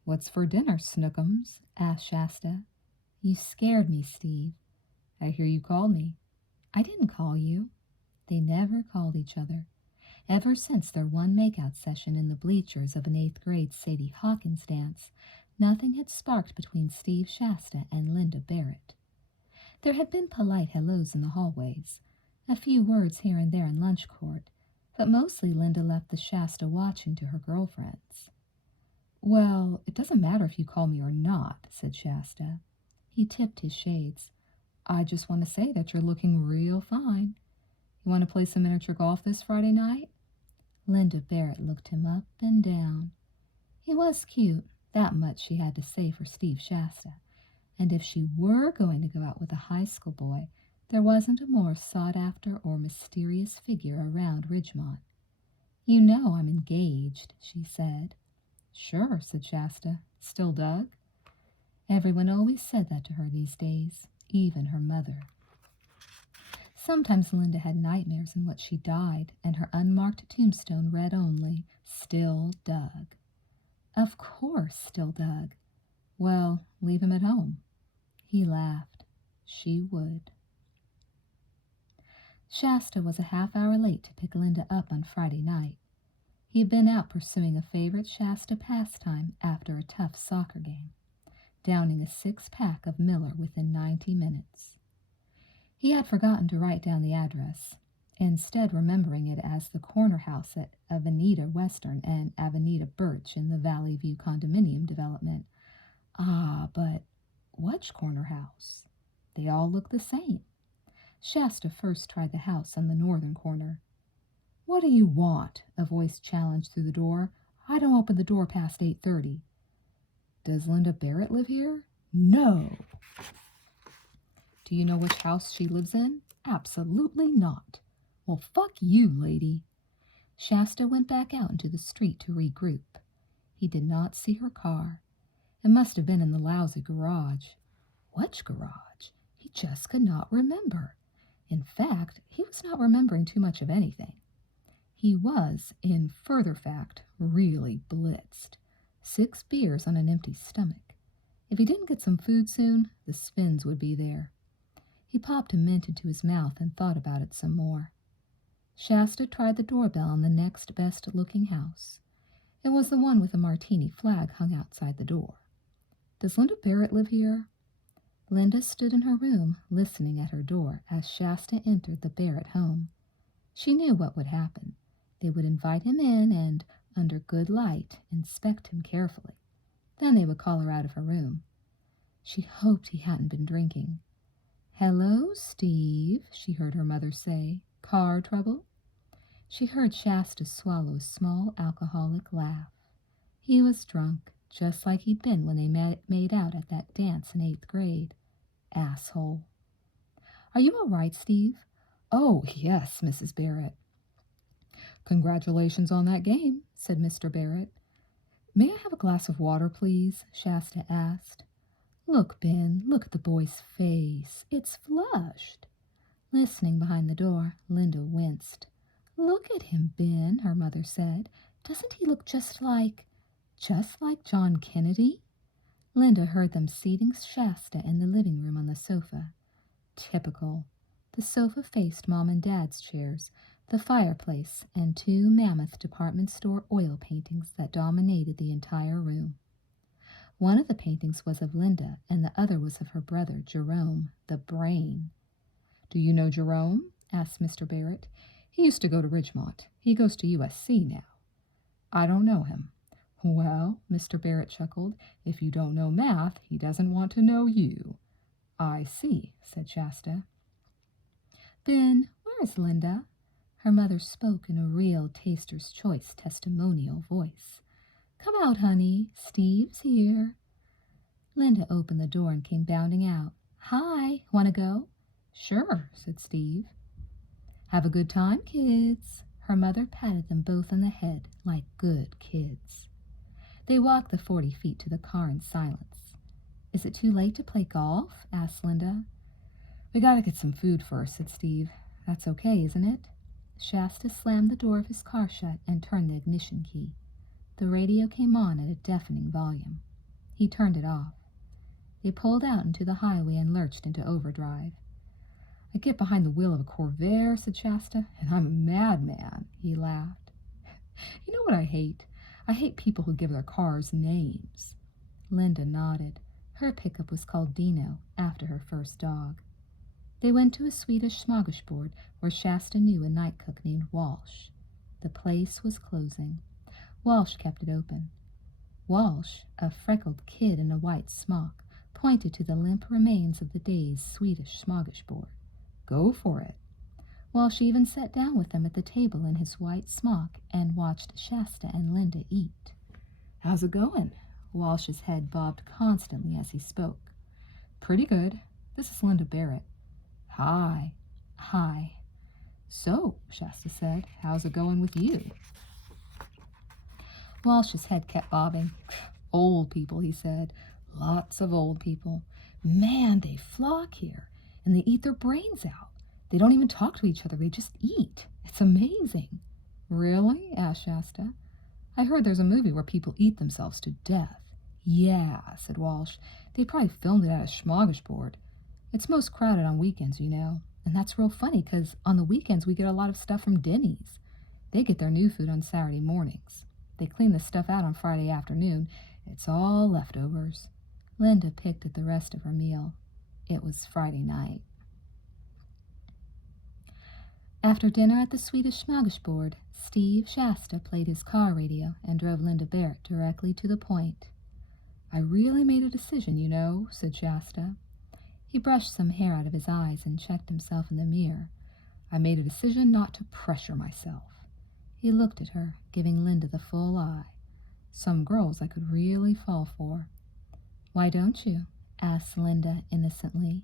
What's for dinner, Snookums? Asked Shasta. You scared me, Steve. I hear you called me. I didn't call you. They never called each other. Ever since their one makeout session in the bleachers of an 8th grade Sadie Hawkins dance, nothing had sparked between Steve Shasta and Linda Barrett. There had been polite hellos in the hallways, a few words here and there in lunch court, but mostly Linda left the Shasta watching to her girlfriends. "Well, it doesn't matter if you call me or not," said Shasta. He tipped his shades. "I just want to say that you're looking real fine. You want to play some miniature golf this Friday night?" Linda Barrett looked him up and down. He was cute, that much she had to say for Steve Shasta, and if she were going to go out with a high school boy, there wasn't a more sought-after or mysterious figure around Ridgemont. "You know I'm engaged," she said. "Sure," said Shasta. "Still Doug?" Everyone always said that to her these days, even her mother. Sometimes Linda had nightmares in which she died, and her unmarked tombstone read only, "Still Doug." Of course, still Doug. Well, leave him at home. He laughed. She would. Shasta was a half-hour late to pick Linda up on Friday night. He had been out pursuing a favorite Shasta pastime after a tough soccer game, downing a 6-pack of Miller within 90 minutes. He had forgotten to write down the address, instead remembering it as the corner house at Avenida Western and Avenida Birch in the Valley View condominium development. But which corner house? They all looked the same. Shasta first tried the house on the northern corner. "What do you want?" a voice challenged through the door. "I don't open the door past 8:30. "Does Linda Barrett live here?" "No." "Do you know which house she lives in?" "Absolutely not." "Well, fuck you, lady." Shasta went back out into the street to regroup. He did not see her car. It must have been in the lousy garage. Which garage? He just could not remember. In fact, he was not remembering too much of anything. He was, in further fact, really blitzed. 6 beers on an empty stomach. If he didn't get some food soon, the spins would be there. He popped a mint into his mouth and thought about it some more. Shasta tried the doorbell on the next best-looking house. It was the one with a martini flag hung outside the door. "Does Linda Barrett live here?" Linda stood in her room, listening at her door as Shasta entered the Barrett home. She knew what would happen. They would invite him in and, under good light, inspect him carefully. Then they would call her out of her room. She hoped he hadn't been drinking. "Hello, Steve," she heard her mother say. "Car trouble?" She heard Shasta swallow a small alcoholic laugh. He was drunk, just like he'd been when they made out at that dance in 8th grade. Asshole. "Are you all right, Steve?" "Oh, yes, Mrs. Barrett." "Congratulations on that game," said Mr. Barrett. "May I have a glass of water, please?" Shasta asked. "Look, Ben, look at the boy's face. It's flushed." Listening behind the door, Linda winced. "Look at him, Ben," her mother said. "Doesn't he look just like John Kennedy?" Linda heard them seating Shasta in the living room on the sofa. Typical. The sofa faced Mom and Dad's chairs, the fireplace, and 2 mammoth department store oil paintings that dominated the entire room. One of the paintings was of Linda, and the other was of her brother, Jerome, the brain. "Do you know Jerome?" asked Mr. Barrett. "He used to go to Ridgemont. He goes to USC now." "I don't know him." "Well," Mr. Barrett chuckled, "if you don't know math, he doesn't want to know you." "I see," said Shasta. "Ben, where is Linda?" Her mother spoke in a real Taster's Choice testimonial voice. "Come out, honey. Steve's here." Linda opened the door and came bounding out. "Hi, want to go?" "Sure," said Steve. "Have a good time, kids." Her mother patted them both on the head like good kids. They walked the 40 feet to the car in silence. "Is it too late to play golf?" asked Linda. "We gotta get some food first," said Steve. "That's okay, isn't it?" Shasta slammed the door of his car shut and turned the ignition key. The radio came on at a deafening volume. He turned it off. They pulled out into the highway and lurched into overdrive. I get behind the wheel of a Corvair, said Shasta, and I'm a madman, he laughed. You know what I hate? I hate people who give their cars names. Linda nodded. Her pickup was called Dino, after her first dog. They went to a Swedish smorgasbord where Shasta knew a night cook named Walsh. The place was closing. Walsh kept it open. Walsh, a freckled kid in a white smock, pointed to the limp remains of the day's Swedish smorgasbord. Go for it. Walsh even sat down with them at the table in his white smock and watched Shasta and Linda eat. How's it going? Walsh's head bobbed constantly as he spoke. Pretty good. This is Linda Barrett. Hi. Hi. So, Shasta said, how's it going with you? Walsh's head kept bobbing. Old people, he said. Lots of old people. Man, they flock here, and they eat their brains out. They don't even talk to each other. They just eat. It's amazing. Really? Asked Shasta. I heard there's a movie where people eat themselves to death. Yeah, said Walsh. They probably filmed it at a smorgasbord. It's most crowded on weekends, you know. And that's real funny because on the weekends we get a lot of stuff from Denny's. They get their new food on Saturday mornings. They clean the stuff out on Friday afternoon. It's all leftovers. Linda picked at the rest of her meal. It was Friday night. After dinner at the Swedish smorgasbord, Steve Shasta played his car radio and drove Linda Barrett directly to the point. I really made a decision, you know, said Shasta. He brushed some hair out of his eyes and checked himself in the mirror. I made a decision not to pressure myself. He looked at her, giving Linda the full eye. Some girls I could really fall for. Why don't you? Asked Linda innocently.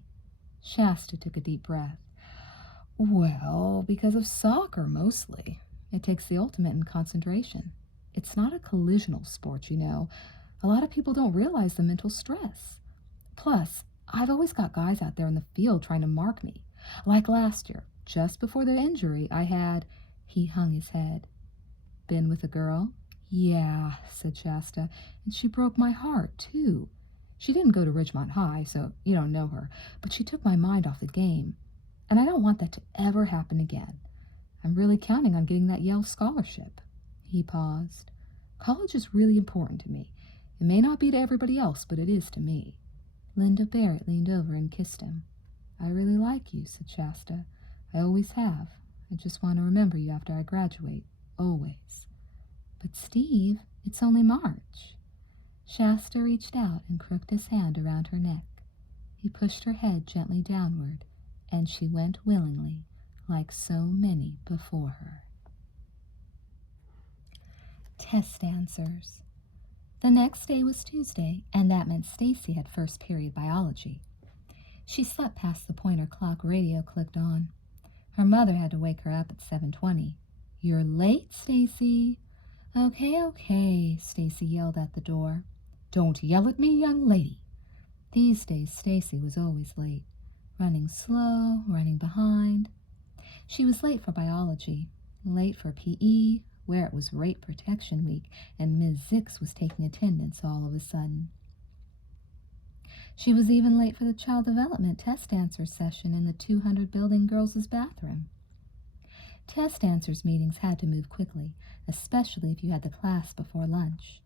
Shasta took a deep breath. Well, because of soccer, mostly. It takes the ultimate in concentration. It's not a collisional sport, you know. A lot of people don't realize the mental stress. Plus, I've always got guys out there in the field trying to mark me. Like last year, just before the injury, He hung his head. Been with a girl? Yeah, said Shasta, and she broke my heart, too. She didn't go to Ridgemont High, so you don't know her, but she took my mind off the game. And I don't want that to ever happen again. I'm really counting on getting that Yale scholarship. He paused. College is really important to me. It may not be to everybody else, but it is to me. Linda Barrett leaned over and kissed him. I really like you, said Shasta. I always have. I just want to remember you after I graduate. Always. But Steve, it's only March. Shasta reached out and crooked his hand around her neck. He pushed her head gently downward, and she went willingly, like so many before her. Test answers. The next day was Tuesday, and that meant Stacy had first period biology. She slept past the pointer clock radio clicked on. Her mother had to wake her up at 7:20. You're late, Stacy. Okay, Stacy yelled at the door. Don't yell at me, young lady. These days, Stacy was always late. Running slow, running behind. She was late for biology, late for PE, where it was Rape Protection Week, and Ms. Zix was taking attendance all of a sudden. She was even late for the child development test answer session in the 200 building girls' bathroom. Test answers meetings had to move quickly, especially if you had the class before lunch.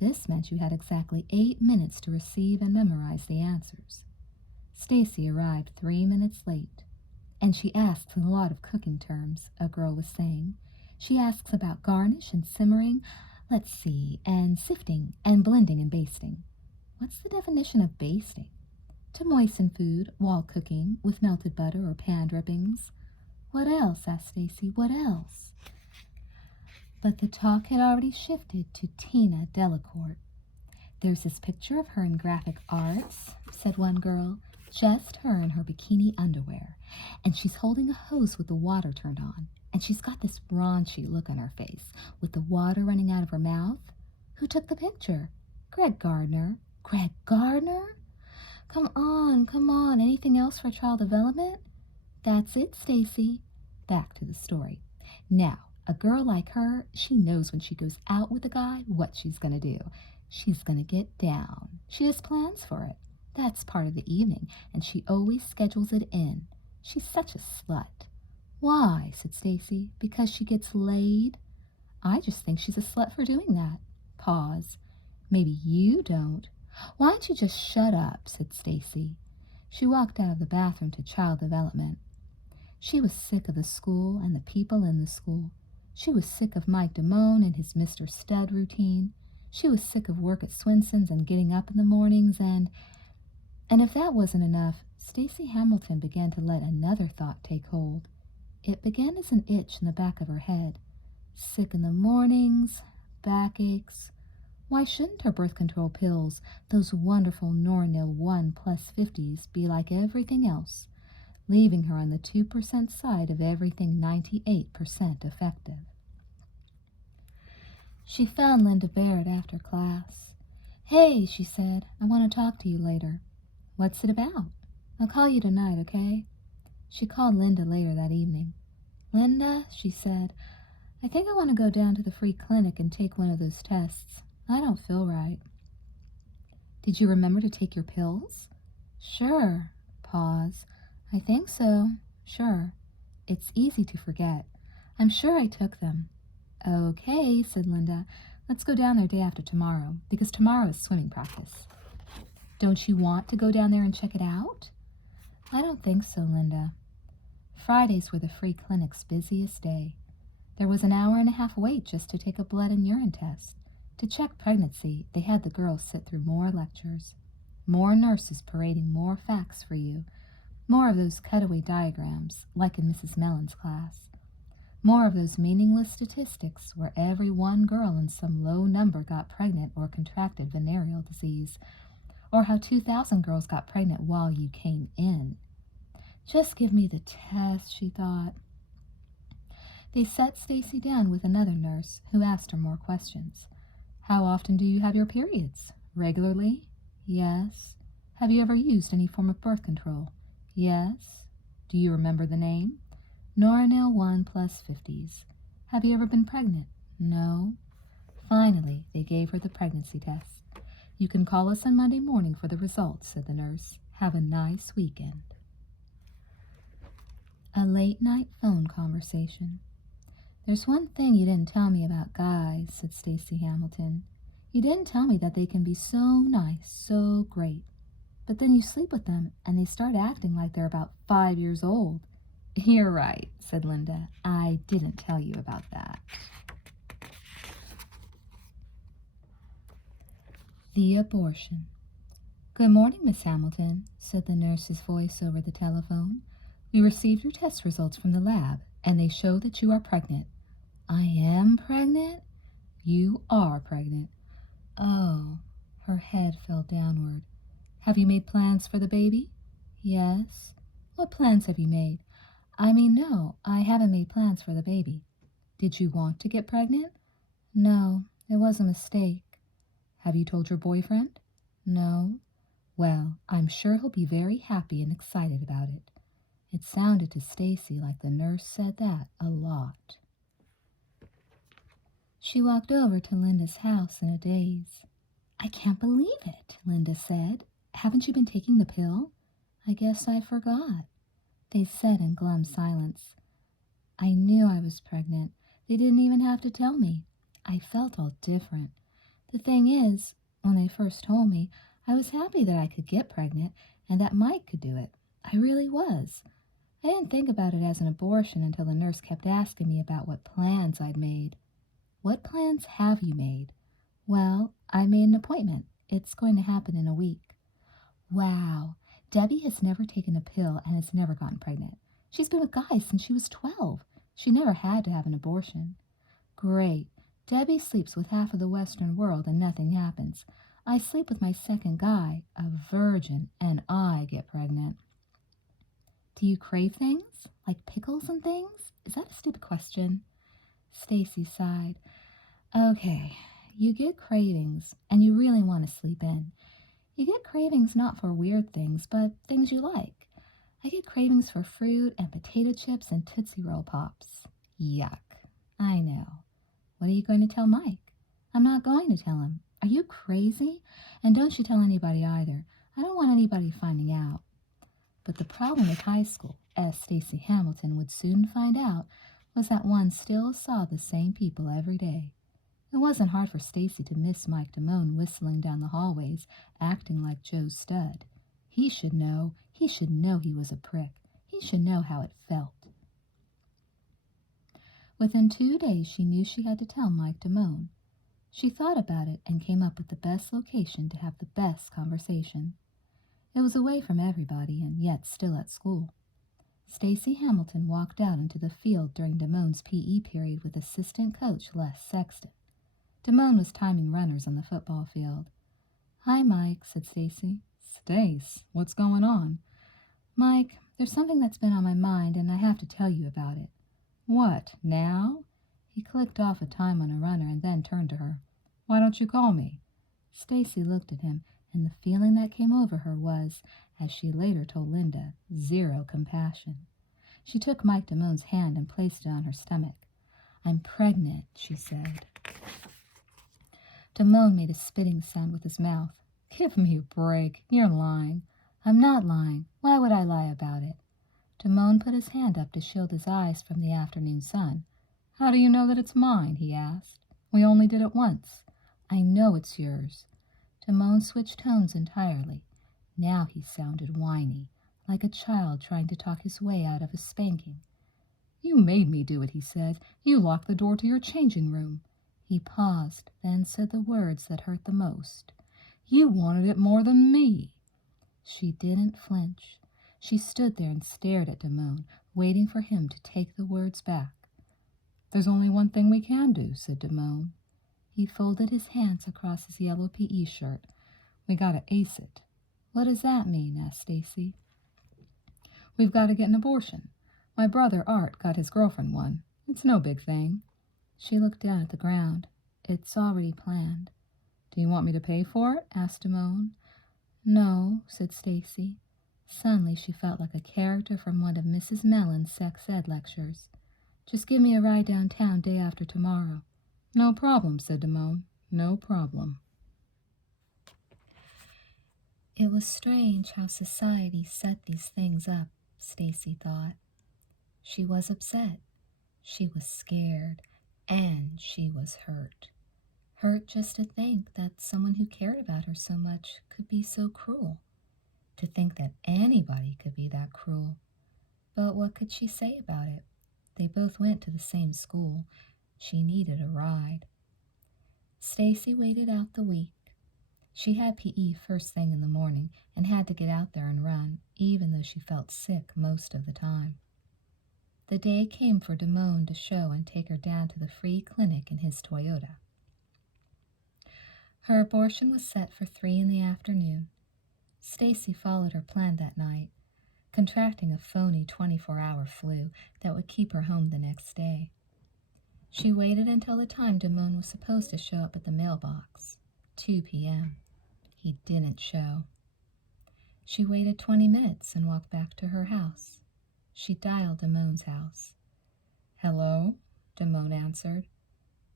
This meant you had exactly 8 minutes to receive and memorize the answers. Stacy arrived 3 minutes late, and she asks a lot of cooking terms, a girl was saying. She asks about garnish and simmering, and sifting and blending and basting. What's the definition of basting? To moisten food while cooking with melted butter or pan drippings. What else? Asked Stacy. What else? But the talk had already shifted to Tina Delacourt. There's this picture of her in graphic arts, said one girl, just her in her bikini underwear, and she's holding a hose with the water turned on, and she's got this raunchy look on her face with the water running out of her mouth. Who took the picture? Greg Gardner. Greg Gardner? Come on. Anything else for child development? That's it, Stacy. Back to the story. Now, a girl like her, she knows when she goes out with a guy what she's going to do. She's going to get down. She has plans for it. That's part of the evening, and she always schedules it in. She's such a slut. Why? Said Stacy. Because she gets laid? I just think she's a slut for doing that. Pause. Maybe you don't. Why don't you just shut up? Said Stacy. She walked out of the bathroom to child development. She was sick of the school and the people in the school. She was sick of Mike Damone and his Mr. Stud routine. She was sick of work at Swinson's and getting up in the mornings and if that wasn't enough, Stacy Hamilton began to let another thought take hold. It began as an itch in the back of her head. Sick in the mornings, backaches. Why shouldn't her birth control pills, those wonderful Noranil 1+50s, be like everything else, leaving her on the 2% side of everything 98% effective? She found Linda Barrett after class. Hey, she said, I want to talk to you later. What's it about? I'll call you tonight, okay? She called Linda later that evening. Linda, she said, I think I want to go down to the free clinic and take one of those tests. I don't feel right. Did you remember to take your pills? Sure. Pause. I think so. Sure. It's easy to forget. I'm sure I took them. Okay, said Linda. Let's go down there day after tomorrow, because tomorrow is swimming practice. Don't you want to go down there and check it out? I don't think so, Linda. Fridays were the free clinic's busiest day. There was an hour-and-a-half wait just to take a blood and urine test. To check pregnancy, they had the girls sit through more lectures, more nurses parading more facts for you, more of those cutaway diagrams, like in Mrs. Mellon's class, more of those meaningless statistics where every one girl in some low number got pregnant or contracted venereal disease, or how 2,000 girls got pregnant while you came in. Just give me the test, she thought. They set Stacy down with another nurse who asked her more questions. How often do you have your periods? Regularly? Yes. Have you ever used any form of birth control? Yes. Do you remember the name? Noranil 1+50s. Have you ever been pregnant? No. Finally, they gave her the pregnancy test. You can call us on Monday morning for the results, said the nurse. Have a nice weekend. A late-night phone conversation. There's one thing you didn't tell me about guys, said Stacy Hamilton. You didn't tell me that they can be so nice, so great. But then you sleep with them, and they start acting like they're about 5 years old. You're right, said Linda. I didn't tell you about that. The abortion. Good morning, Miss Hamilton, said the nurse's voice over the telephone. We received your test results from the lab, and they show that you are pregnant. I am pregnant? You are pregnant. Oh, her head fell downward. Have you made plans for the baby? Yes. What plans have you made? No, I haven't made plans for the baby. Did you want to get pregnant? No, it was a mistake. Have you told your boyfriend? No. Well, I'm sure he'll be very happy and excited about it. It sounded to Stacy like the nurse said that a lot. She walked over to Linda's house in a daze. I can't believe it, Linda said. Haven't you been taking the pill? I guess I forgot. They said in glum silence. I knew I was pregnant. They didn't even have to tell me. I felt all different. The thing is, when they first told me, I was happy that I could get pregnant and that Mike could do it. I really was. I didn't think about it as an abortion until the nurse kept asking me about what plans I'd made. What plans have you made? Well, I made an appointment. It's going to happen in a week. Wow, Debbie has never taken a pill and has never gotten pregnant. She's been with guys since she was 12. She never had to have an abortion. Great. Debbie sleeps with half of the Western world and nothing happens. I sleep with my second guy, a virgin, and I get pregnant. Do you crave things? Like pickles and things? Is that a stupid question? Stacy sighed. Okay, you get cravings, and you really want to sleep in. You get cravings not for weird things, but things you like. I get cravings for fruit and potato chips and Tootsie Roll Pops. Yuck. I know. What are you going to tell Mike? I'm not going to tell him. Are you crazy? And don't you tell anybody either. I don't want anybody finding out. But the problem with high school, as Stacy Hamilton would soon find out, was that one still saw the same people every day. It wasn't hard for Stacy to miss Mike Damone whistling down the hallways, acting like Joe's stud. He should know he was a prick. He should know how it felt. Within 2 days, she knew she had to tell Mike Damone. She thought about it and came up with the best location to have the best conversation. It was away from everybody and yet still at school. Stacy Hamilton walked out into the field during Damone's PE period with assistant coach Les Sexton. Damone was timing runners on the football field. "Hi, Mike," said Stacy. "Stace, what's going on?" "Mike, there's something that's been on my mind, and I have to tell you about it." "What, now?" He clicked off a time on a runner and then turned to her. "Why don't you call me?" Stacy looked at him, and the feeling that came over her was, as she later told Linda, zero compassion. She took Mike Damone's hand and placed it on her stomach. "I'm pregnant," she said. Damone made a spitting sound with his mouth. "Give me a break. You're lying." "I'm not lying. Why would I lie about it?" Damone put his hand up to shield his eyes from the afternoon sun. "How do you know that it's mine?" he asked. "We only did it once." "I know it's yours." Damone switched tones entirely. Now he sounded whiny, like a child trying to talk his way out of a spanking. "You made me do it," he said. "You locked the door to your changing room." He paused, then said the words that hurt the most. "You wanted it more than me." She didn't flinch. She stood there and stared at Damone, waiting for him to take the words back. "There's only one thing we can do," said Damone. He folded his hands across his yellow PE shirt. "We gotta ace it." "What does that mean?" asked Stacy. "We've got to get an abortion. My brother Art got his girlfriend one. It's no big thing." She looked down at the ground. "It's already planned." "Do you want me to pay for it?" asked Damone. "No," said Stacy. Suddenly she felt like a character from one of Mrs. Mellon's sex ed lectures. "Just give me a ride downtown day after tomorrow." "No problem," said Damone. "No problem." It was strange how society set these things up, Stacy thought. She was upset. She was scared. And she was hurt. Hurt just to think that someone who cared about her so much could be so cruel. To think that anybody could be that cruel. But what could she say about it? They both went to the same school. She needed a ride. Stacy waited out the week. She had PE first thing in the morning and had to get out there and run, even though she felt sick most of the time. The day came for Damone to show and take her down to the free clinic in his Toyota. Her abortion was set for 3 in the afternoon. Stacy followed her plan that night, contracting a phony 24-hour flu that would keep her home the next day. She waited until the time Damone was supposed to show up at the mailbox, 2 p.m. He didn't show. She waited 20 minutes and walked back to her house. She dialed Damone's house. "Hello?" Damone answered.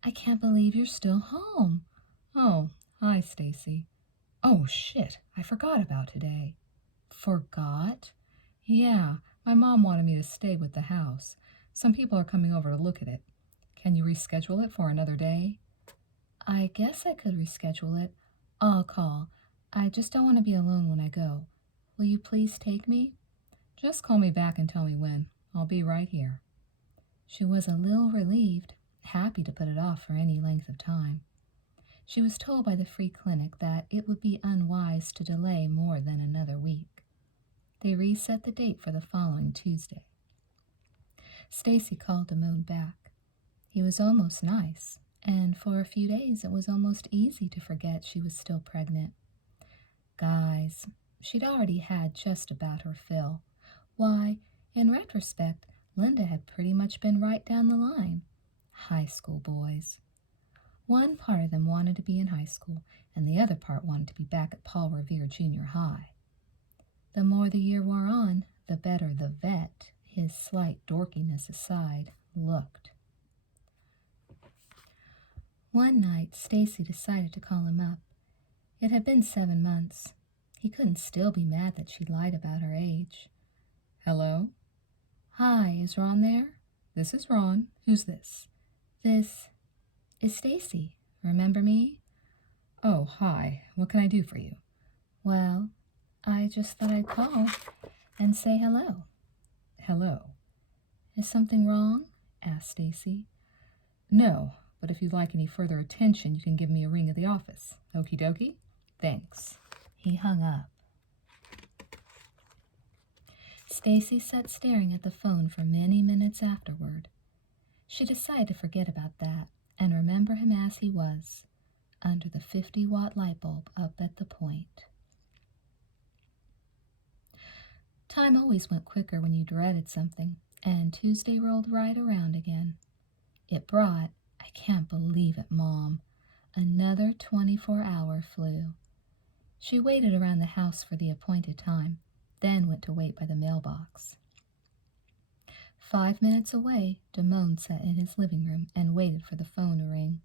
"I can't believe you're still home." "Oh, hi, Stacy." "Oh, shit, I forgot about today." "Forgot?" "Yeah, my mom wanted me to stay with the house. Some people are coming over to look at it. Can you reschedule it for another day?" "I guess I could reschedule it. I'll call. I just don't want to be alone when I go. Will you please take me?" "Just call me back and tell me when. I'll be right here." She was a little relieved, happy to put it off for any length of time. She was told by the free clinic that it would be unwise to delay more than another week. They reset the date for the following Tuesday. Stacy called Damone back. He was almost nice, and for a few days it was almost easy to forget she was still pregnant. Guys, she'd already had just about her fill. Why, in retrospect, Linda had pretty much been right down the line. High school boys. One part of them wanted to be in high school, and the other part wanted to be back at Paul Revere Junior High. The more the year wore on, the better the vet, his slight dorkiness aside, looked. One night, Stacy decided to call him up. It had been 7 months. He couldn't still be mad that she lied about her age. "Hello?" Hi, is Ron there? This is Ron. Who's this? This is Stacy. Remember me? Oh, hi. What can I do for you? Well, I just thought I'd call and say hello. Hello. Is something wrong? Asked Stacy. No, but if you'd like any further attention, you can give me a ring at the office. Okie dokie? Thanks. He hung up. Stacy sat staring at the phone for many minutes afterward. She decided to forget about that and remember him as he was, under the 50-watt light bulb up at the point. Time always went quicker when you dreaded something, and Tuesday rolled right around again. It brought, I can't believe it, Mom, another 24-hour flu. She waited around the house for the appointed time, then went to wait by the mailbox. 5 minutes away, Damone sat in his living room and waited for the phone to ring.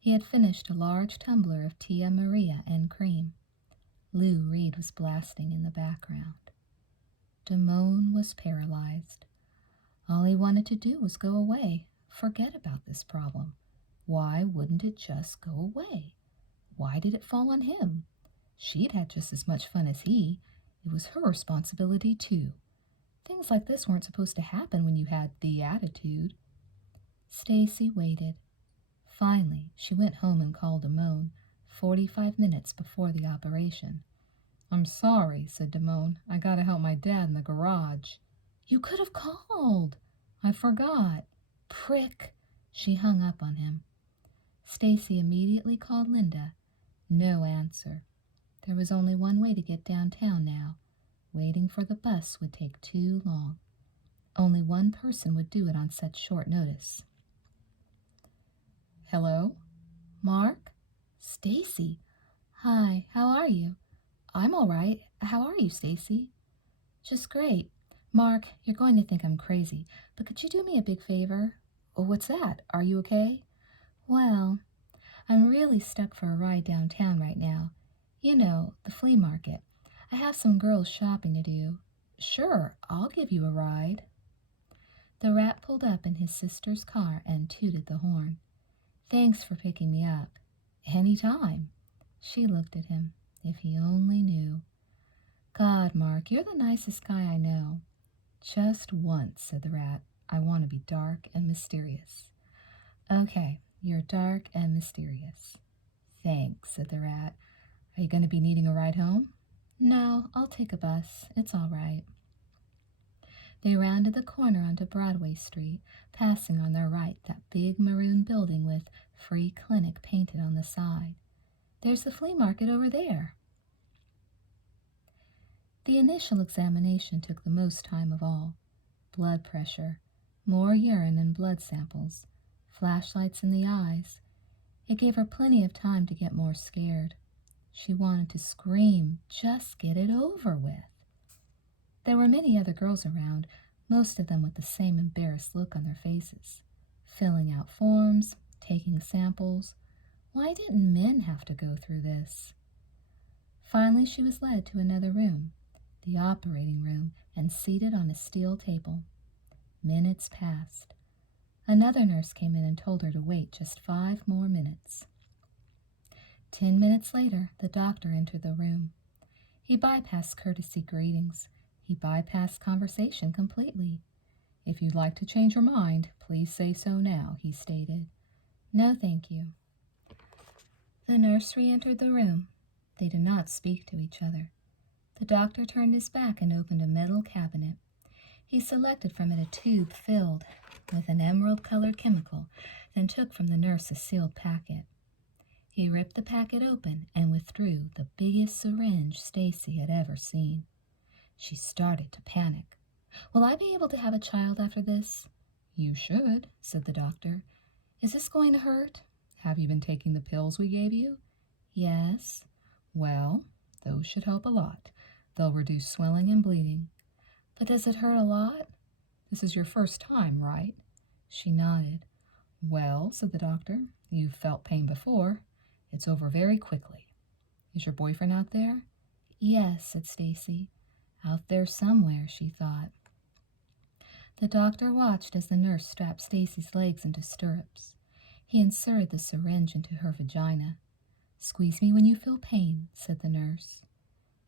He had finished a large tumbler of Tia Maria and cream. Lou Reed was blasting in the background. Damone was paralyzed. All he wanted to do was go away, forget about this problem. Why wouldn't it just go away? Why did it fall on him? She'd had just as much fun as he. It was her responsibility, too. Things like this weren't supposed to happen when you had the attitude. Stacy waited. Finally, she went home and called Damone, 45 minutes before the operation. I'm sorry, said Damone. I gotta help my dad in the garage. You could have called. I forgot. Prick. She hung up on him. Stacy immediately called Linda. No answer. There was only one way to get downtown now. Waiting for the bus would take too long. Only one person would do it on such short notice. Hello? Mark? Stacy? Hi, how are you? I'm all right. How are you, Stacy? Just great. Mark, you're going to think I'm crazy, but could you do me a big favor? Oh, what's that? Are you okay? Well, I'm really stuck for a ride downtown right now. You know, the flea market. I have some girls shopping to do. Sure, I'll give you a ride. The rat pulled up in his sister's car and tooted the horn. Thanks for picking me up. Any time. She looked at him. If he only knew. God, Mark, you're the nicest guy I know. Just once, said the rat. I want to be dark and mysterious. Okay, you're dark and mysterious. Thanks, said the rat. Are you going to be needing a ride home? No, I'll take a bus. It's all right. They rounded the corner onto Broadway Street, passing on their right that big maroon building with Free Clinic painted on the side. There's the flea market over there. The initial examination took the most time of all. Blood pressure, more urine and blood samples, flashlights in the eyes. It gave her plenty of time to get more scared. She wanted to scream, just get it over with. There were many other girls around, most of them with the same embarrassed look on their faces, filling out forms, taking samples. Why didn't men have to go through this? Finally, she was led to another room, the operating room, and seated on a steel table. Minutes passed. Another nurse came in and told her to wait just 5 more minutes. 10 minutes later, the doctor entered the room. He bypassed courtesy greetings. He bypassed conversation completely. If you'd like to change your mind, please say so now, he stated. No, thank you. The nurse re-entered the room. They did not speak to each other. The doctor turned his back and opened a metal cabinet. He selected from it a tube filled with an emerald-colored chemical, then took from the nurse a sealed packet. He ripped the packet open and withdrew the biggest syringe Stacy had ever seen. She started to panic. Will I be able to have a child after this? You should, said the doctor. Is this going to hurt? Have you been taking the pills we gave you? Yes. Well, those should help a lot. They'll reduce swelling and bleeding. But does it hurt a lot? This is your first time, right? She nodded. Well, said the doctor, you've felt pain before. It's over very quickly. Is your boyfriend out there? Yes, said Stacy. Out there somewhere, she thought. The doctor watched as the nurse strapped Stacy's legs into stirrups. He inserted the syringe into her vagina. "Squeeze me when you feel pain," said the nurse.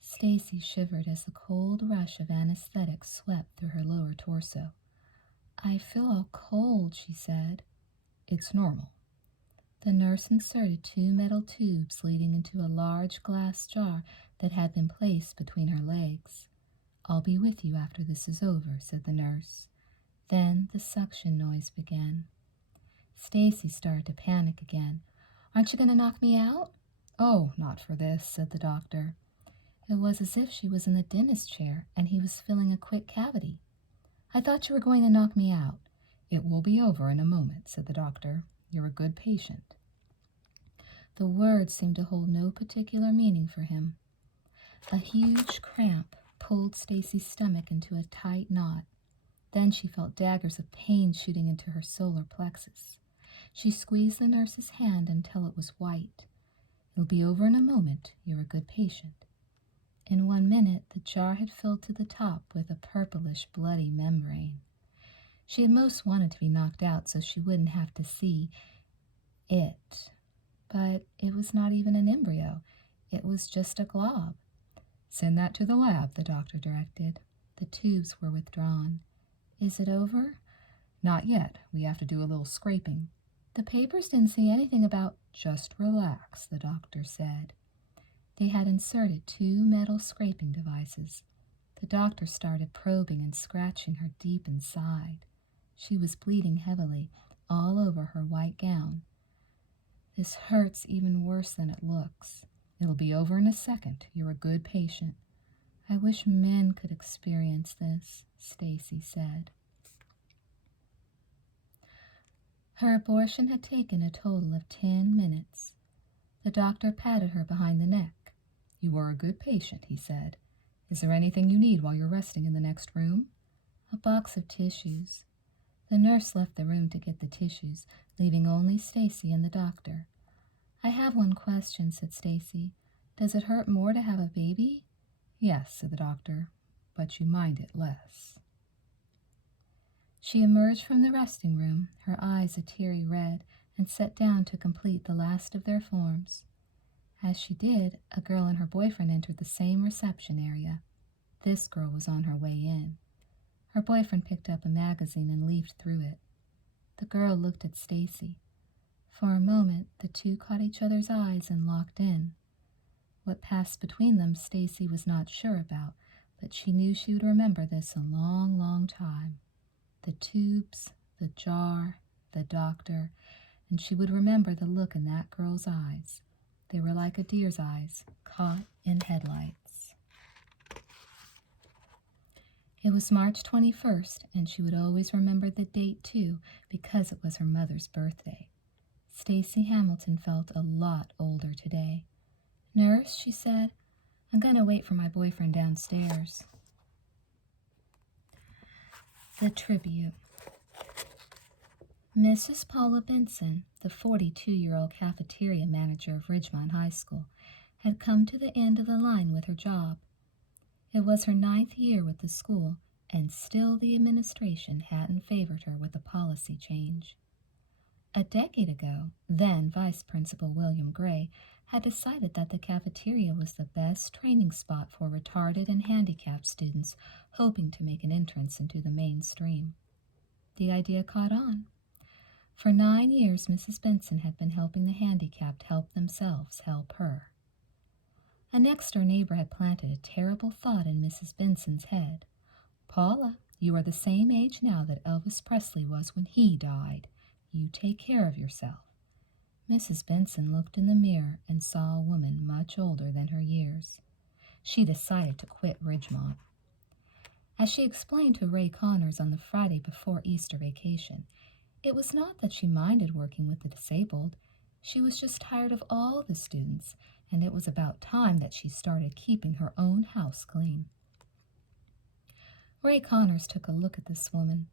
Stacy shivered as the cold rush of anesthetic swept through her lower torso. "I feel all cold," she said. "It's normal." The nurse inserted 2 metal tubes leading into a large glass jar that had been placed between her legs. "I'll be with you after this is over," said the nurse. Then the suction noise began. Stacy started to panic again. "Aren't you going to knock me out?" "Oh, not for this," said the doctor. It was as if she was in the dentist chair and he was filling a quick cavity. "I thought you were going to knock me out." "It will be over in a moment," said the doctor. "You're a good patient." The words seemed to hold no particular meaning for him. A huge cramp pulled Stacy's stomach into a tight knot. Then she felt daggers of pain shooting into her solar plexus. She squeezed the nurse's hand until it was white. "It'll be over in a moment. You're a good patient." In 1 minute, the jar had filled to the top with a purplish, bloody membrane. She had most wanted to be knocked out so she wouldn't have to see it. But it was not even an embryo. It was just a glob. "Send that to the lab," the doctor directed. The tubes were withdrawn. "Is it over?" "Not yet. We have to do a little scraping." "The papers didn't say anything about—" "Just relax," the doctor said. They had inserted 2 metal scraping devices. The doctor started probing and scratching her deep inside. She was bleeding heavily, all over her white gown. "This hurts even worse than it looks." "It'll be over in a second. You're a good patient." "I wish men could experience this," Stacy said. Her abortion had taken a total of 10 minutes. The doctor patted her behind the neck. "You are a good patient," he said. "Is there anything you need while you're resting in the next room?" "A box of tissues." The nurse left the room to get the tissues, leaving only Stacy and the doctor. "I have one question," said Stacy. "Does it hurt more to have a baby?" "Yes," said the doctor, "but you mind it less." She emerged from the resting room, her eyes a teary red, and sat down to complete the last of their forms. As she did, a girl and her boyfriend entered the same reception area. This girl was on her way in. Her boyfriend picked up a magazine and leafed through it. The girl looked at Stacy. For a moment, the two caught each other's eyes and locked in. What passed between them, Stacy was not sure about, but she knew she would remember this a long, long time. The tubes, the jar, the doctor, and she would remember the look in that girl's eyes. They were like a deer's eyes, caught in headlights. It was March 21st, and she would always remember the date, too, because it was her mother's birthday. Stacy Hamilton felt a lot older today. "Nurse," she said, "I'm going to wait for my boyfriend downstairs." The Tribute. Mrs. Paula Benson, the 42-year-old cafeteria manager of Ridgemont High School, had come to the end of the line with her job. It was her 9th year with the school, and still the administration hadn't favored her with a policy change. A decade ago, then Vice Principal William Gray had decided that the cafeteria was the best training spot for retarded and handicapped students hoping to make an entrance into the mainstream. The idea caught on. For 9 years, Mrs. Benson had been helping the handicapped help themselves help her. A next-door neighbor had planted a terrible thought in Mrs. Benson's head. "Paula, you are the same age now that Elvis Presley was when he died. You take care of yourself." Mrs. Benson looked in the mirror and saw a woman much older than her years. She decided to quit Ridgemont. As she explained to Ray Connors on the Friday before Easter vacation, it was not that she minded working with the disabled. She was just tired of all the students, and it was about time that she started keeping her own house clean. Ray Connors took a look at this woman,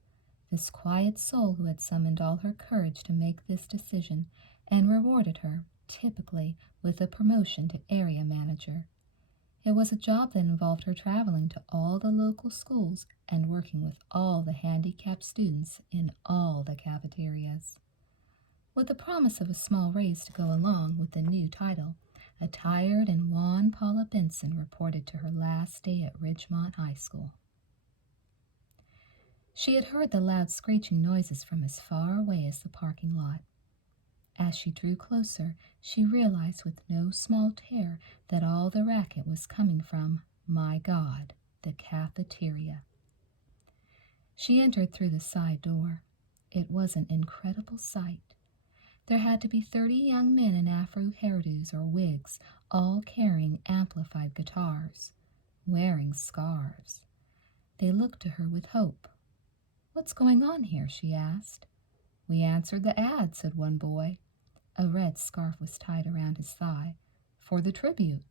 this quiet soul who had summoned all her courage to make this decision, and rewarded her, typically, with a promotion to area manager. It was a job that involved her traveling to all the local schools and working with all the handicapped students in all the cafeterias. With the promise of a small raise to go along with the new title, a tired and wan Paula Benson reported to her last day at Ridgemont High School. She had heard the loud screeching noises from as far away as the parking lot. As she drew closer, she realized with no small terror that all the racket was coming from, my God, the cafeteria. She entered through the side door. It was an incredible sight. There had to be 30 young men in afro hairdos or wigs, all carrying amplified guitars, wearing scarves. They looked to her with hope. "What's going on here?" she asked. "We answered the ad," said one boy. A red scarf was tied around his thigh. "For the tribute."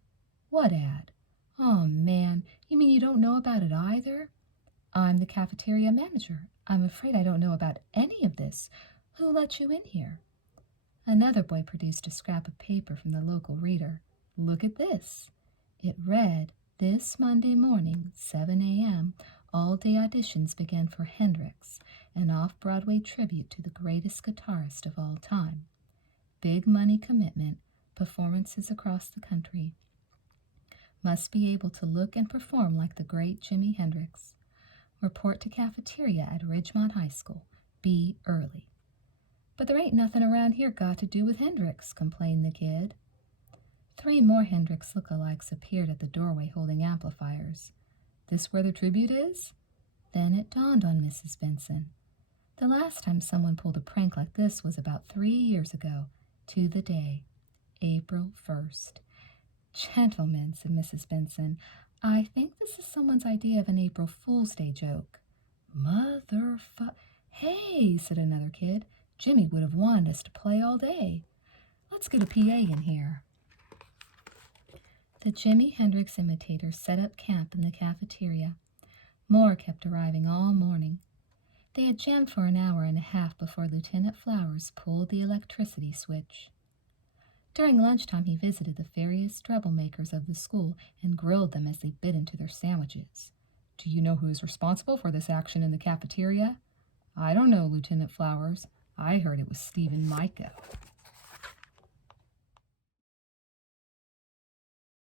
"What ad?" "Oh, man, you mean you don't know about it either?" "I'm the cafeteria manager. I'm afraid I don't know about any of this. Who let you in here?" Another boy produced a scrap of paper from the local reader. "Look at this." It read, "This Monday morning, 7 a.m., all-day auditions begin for Hendrix, an off-Broadway tribute to the greatest guitarist of all time. Big money commitment, performances across the country. Must be able to look and perform like the great Jimi Hendrix. Report to cafeteria at Ridgemont High School. Be early." "But there ain't nothing around here got to do with Hendrix," complained the kid. 3 more Hendrix lookalikes appeared at the doorway holding amplifiers. "This where the tribute is?" Then it dawned on Mrs. Benson. The last time someone pulled a prank like this was about 3 years ago, to the day, April 1st. "Gentlemen," said Mrs. Benson, "I think this is someone's idea of an April Fool's Day joke." "Hey," said another kid, "Jimmy would have wanted us to play all day. Let's get a PA in here." The Jimi Hendrix imitators set up camp in the cafeteria. More kept arriving all morning. They had jammed for an hour and a half before Lieutenant Flowers pulled the electricity switch. During lunchtime, he visited the various troublemakers of the school and grilled them as they bit into their sandwiches. "Do you know who is responsible for this action in the cafeteria?" "I don't know, Lieutenant Flowers. I heard it was Stephen Micah."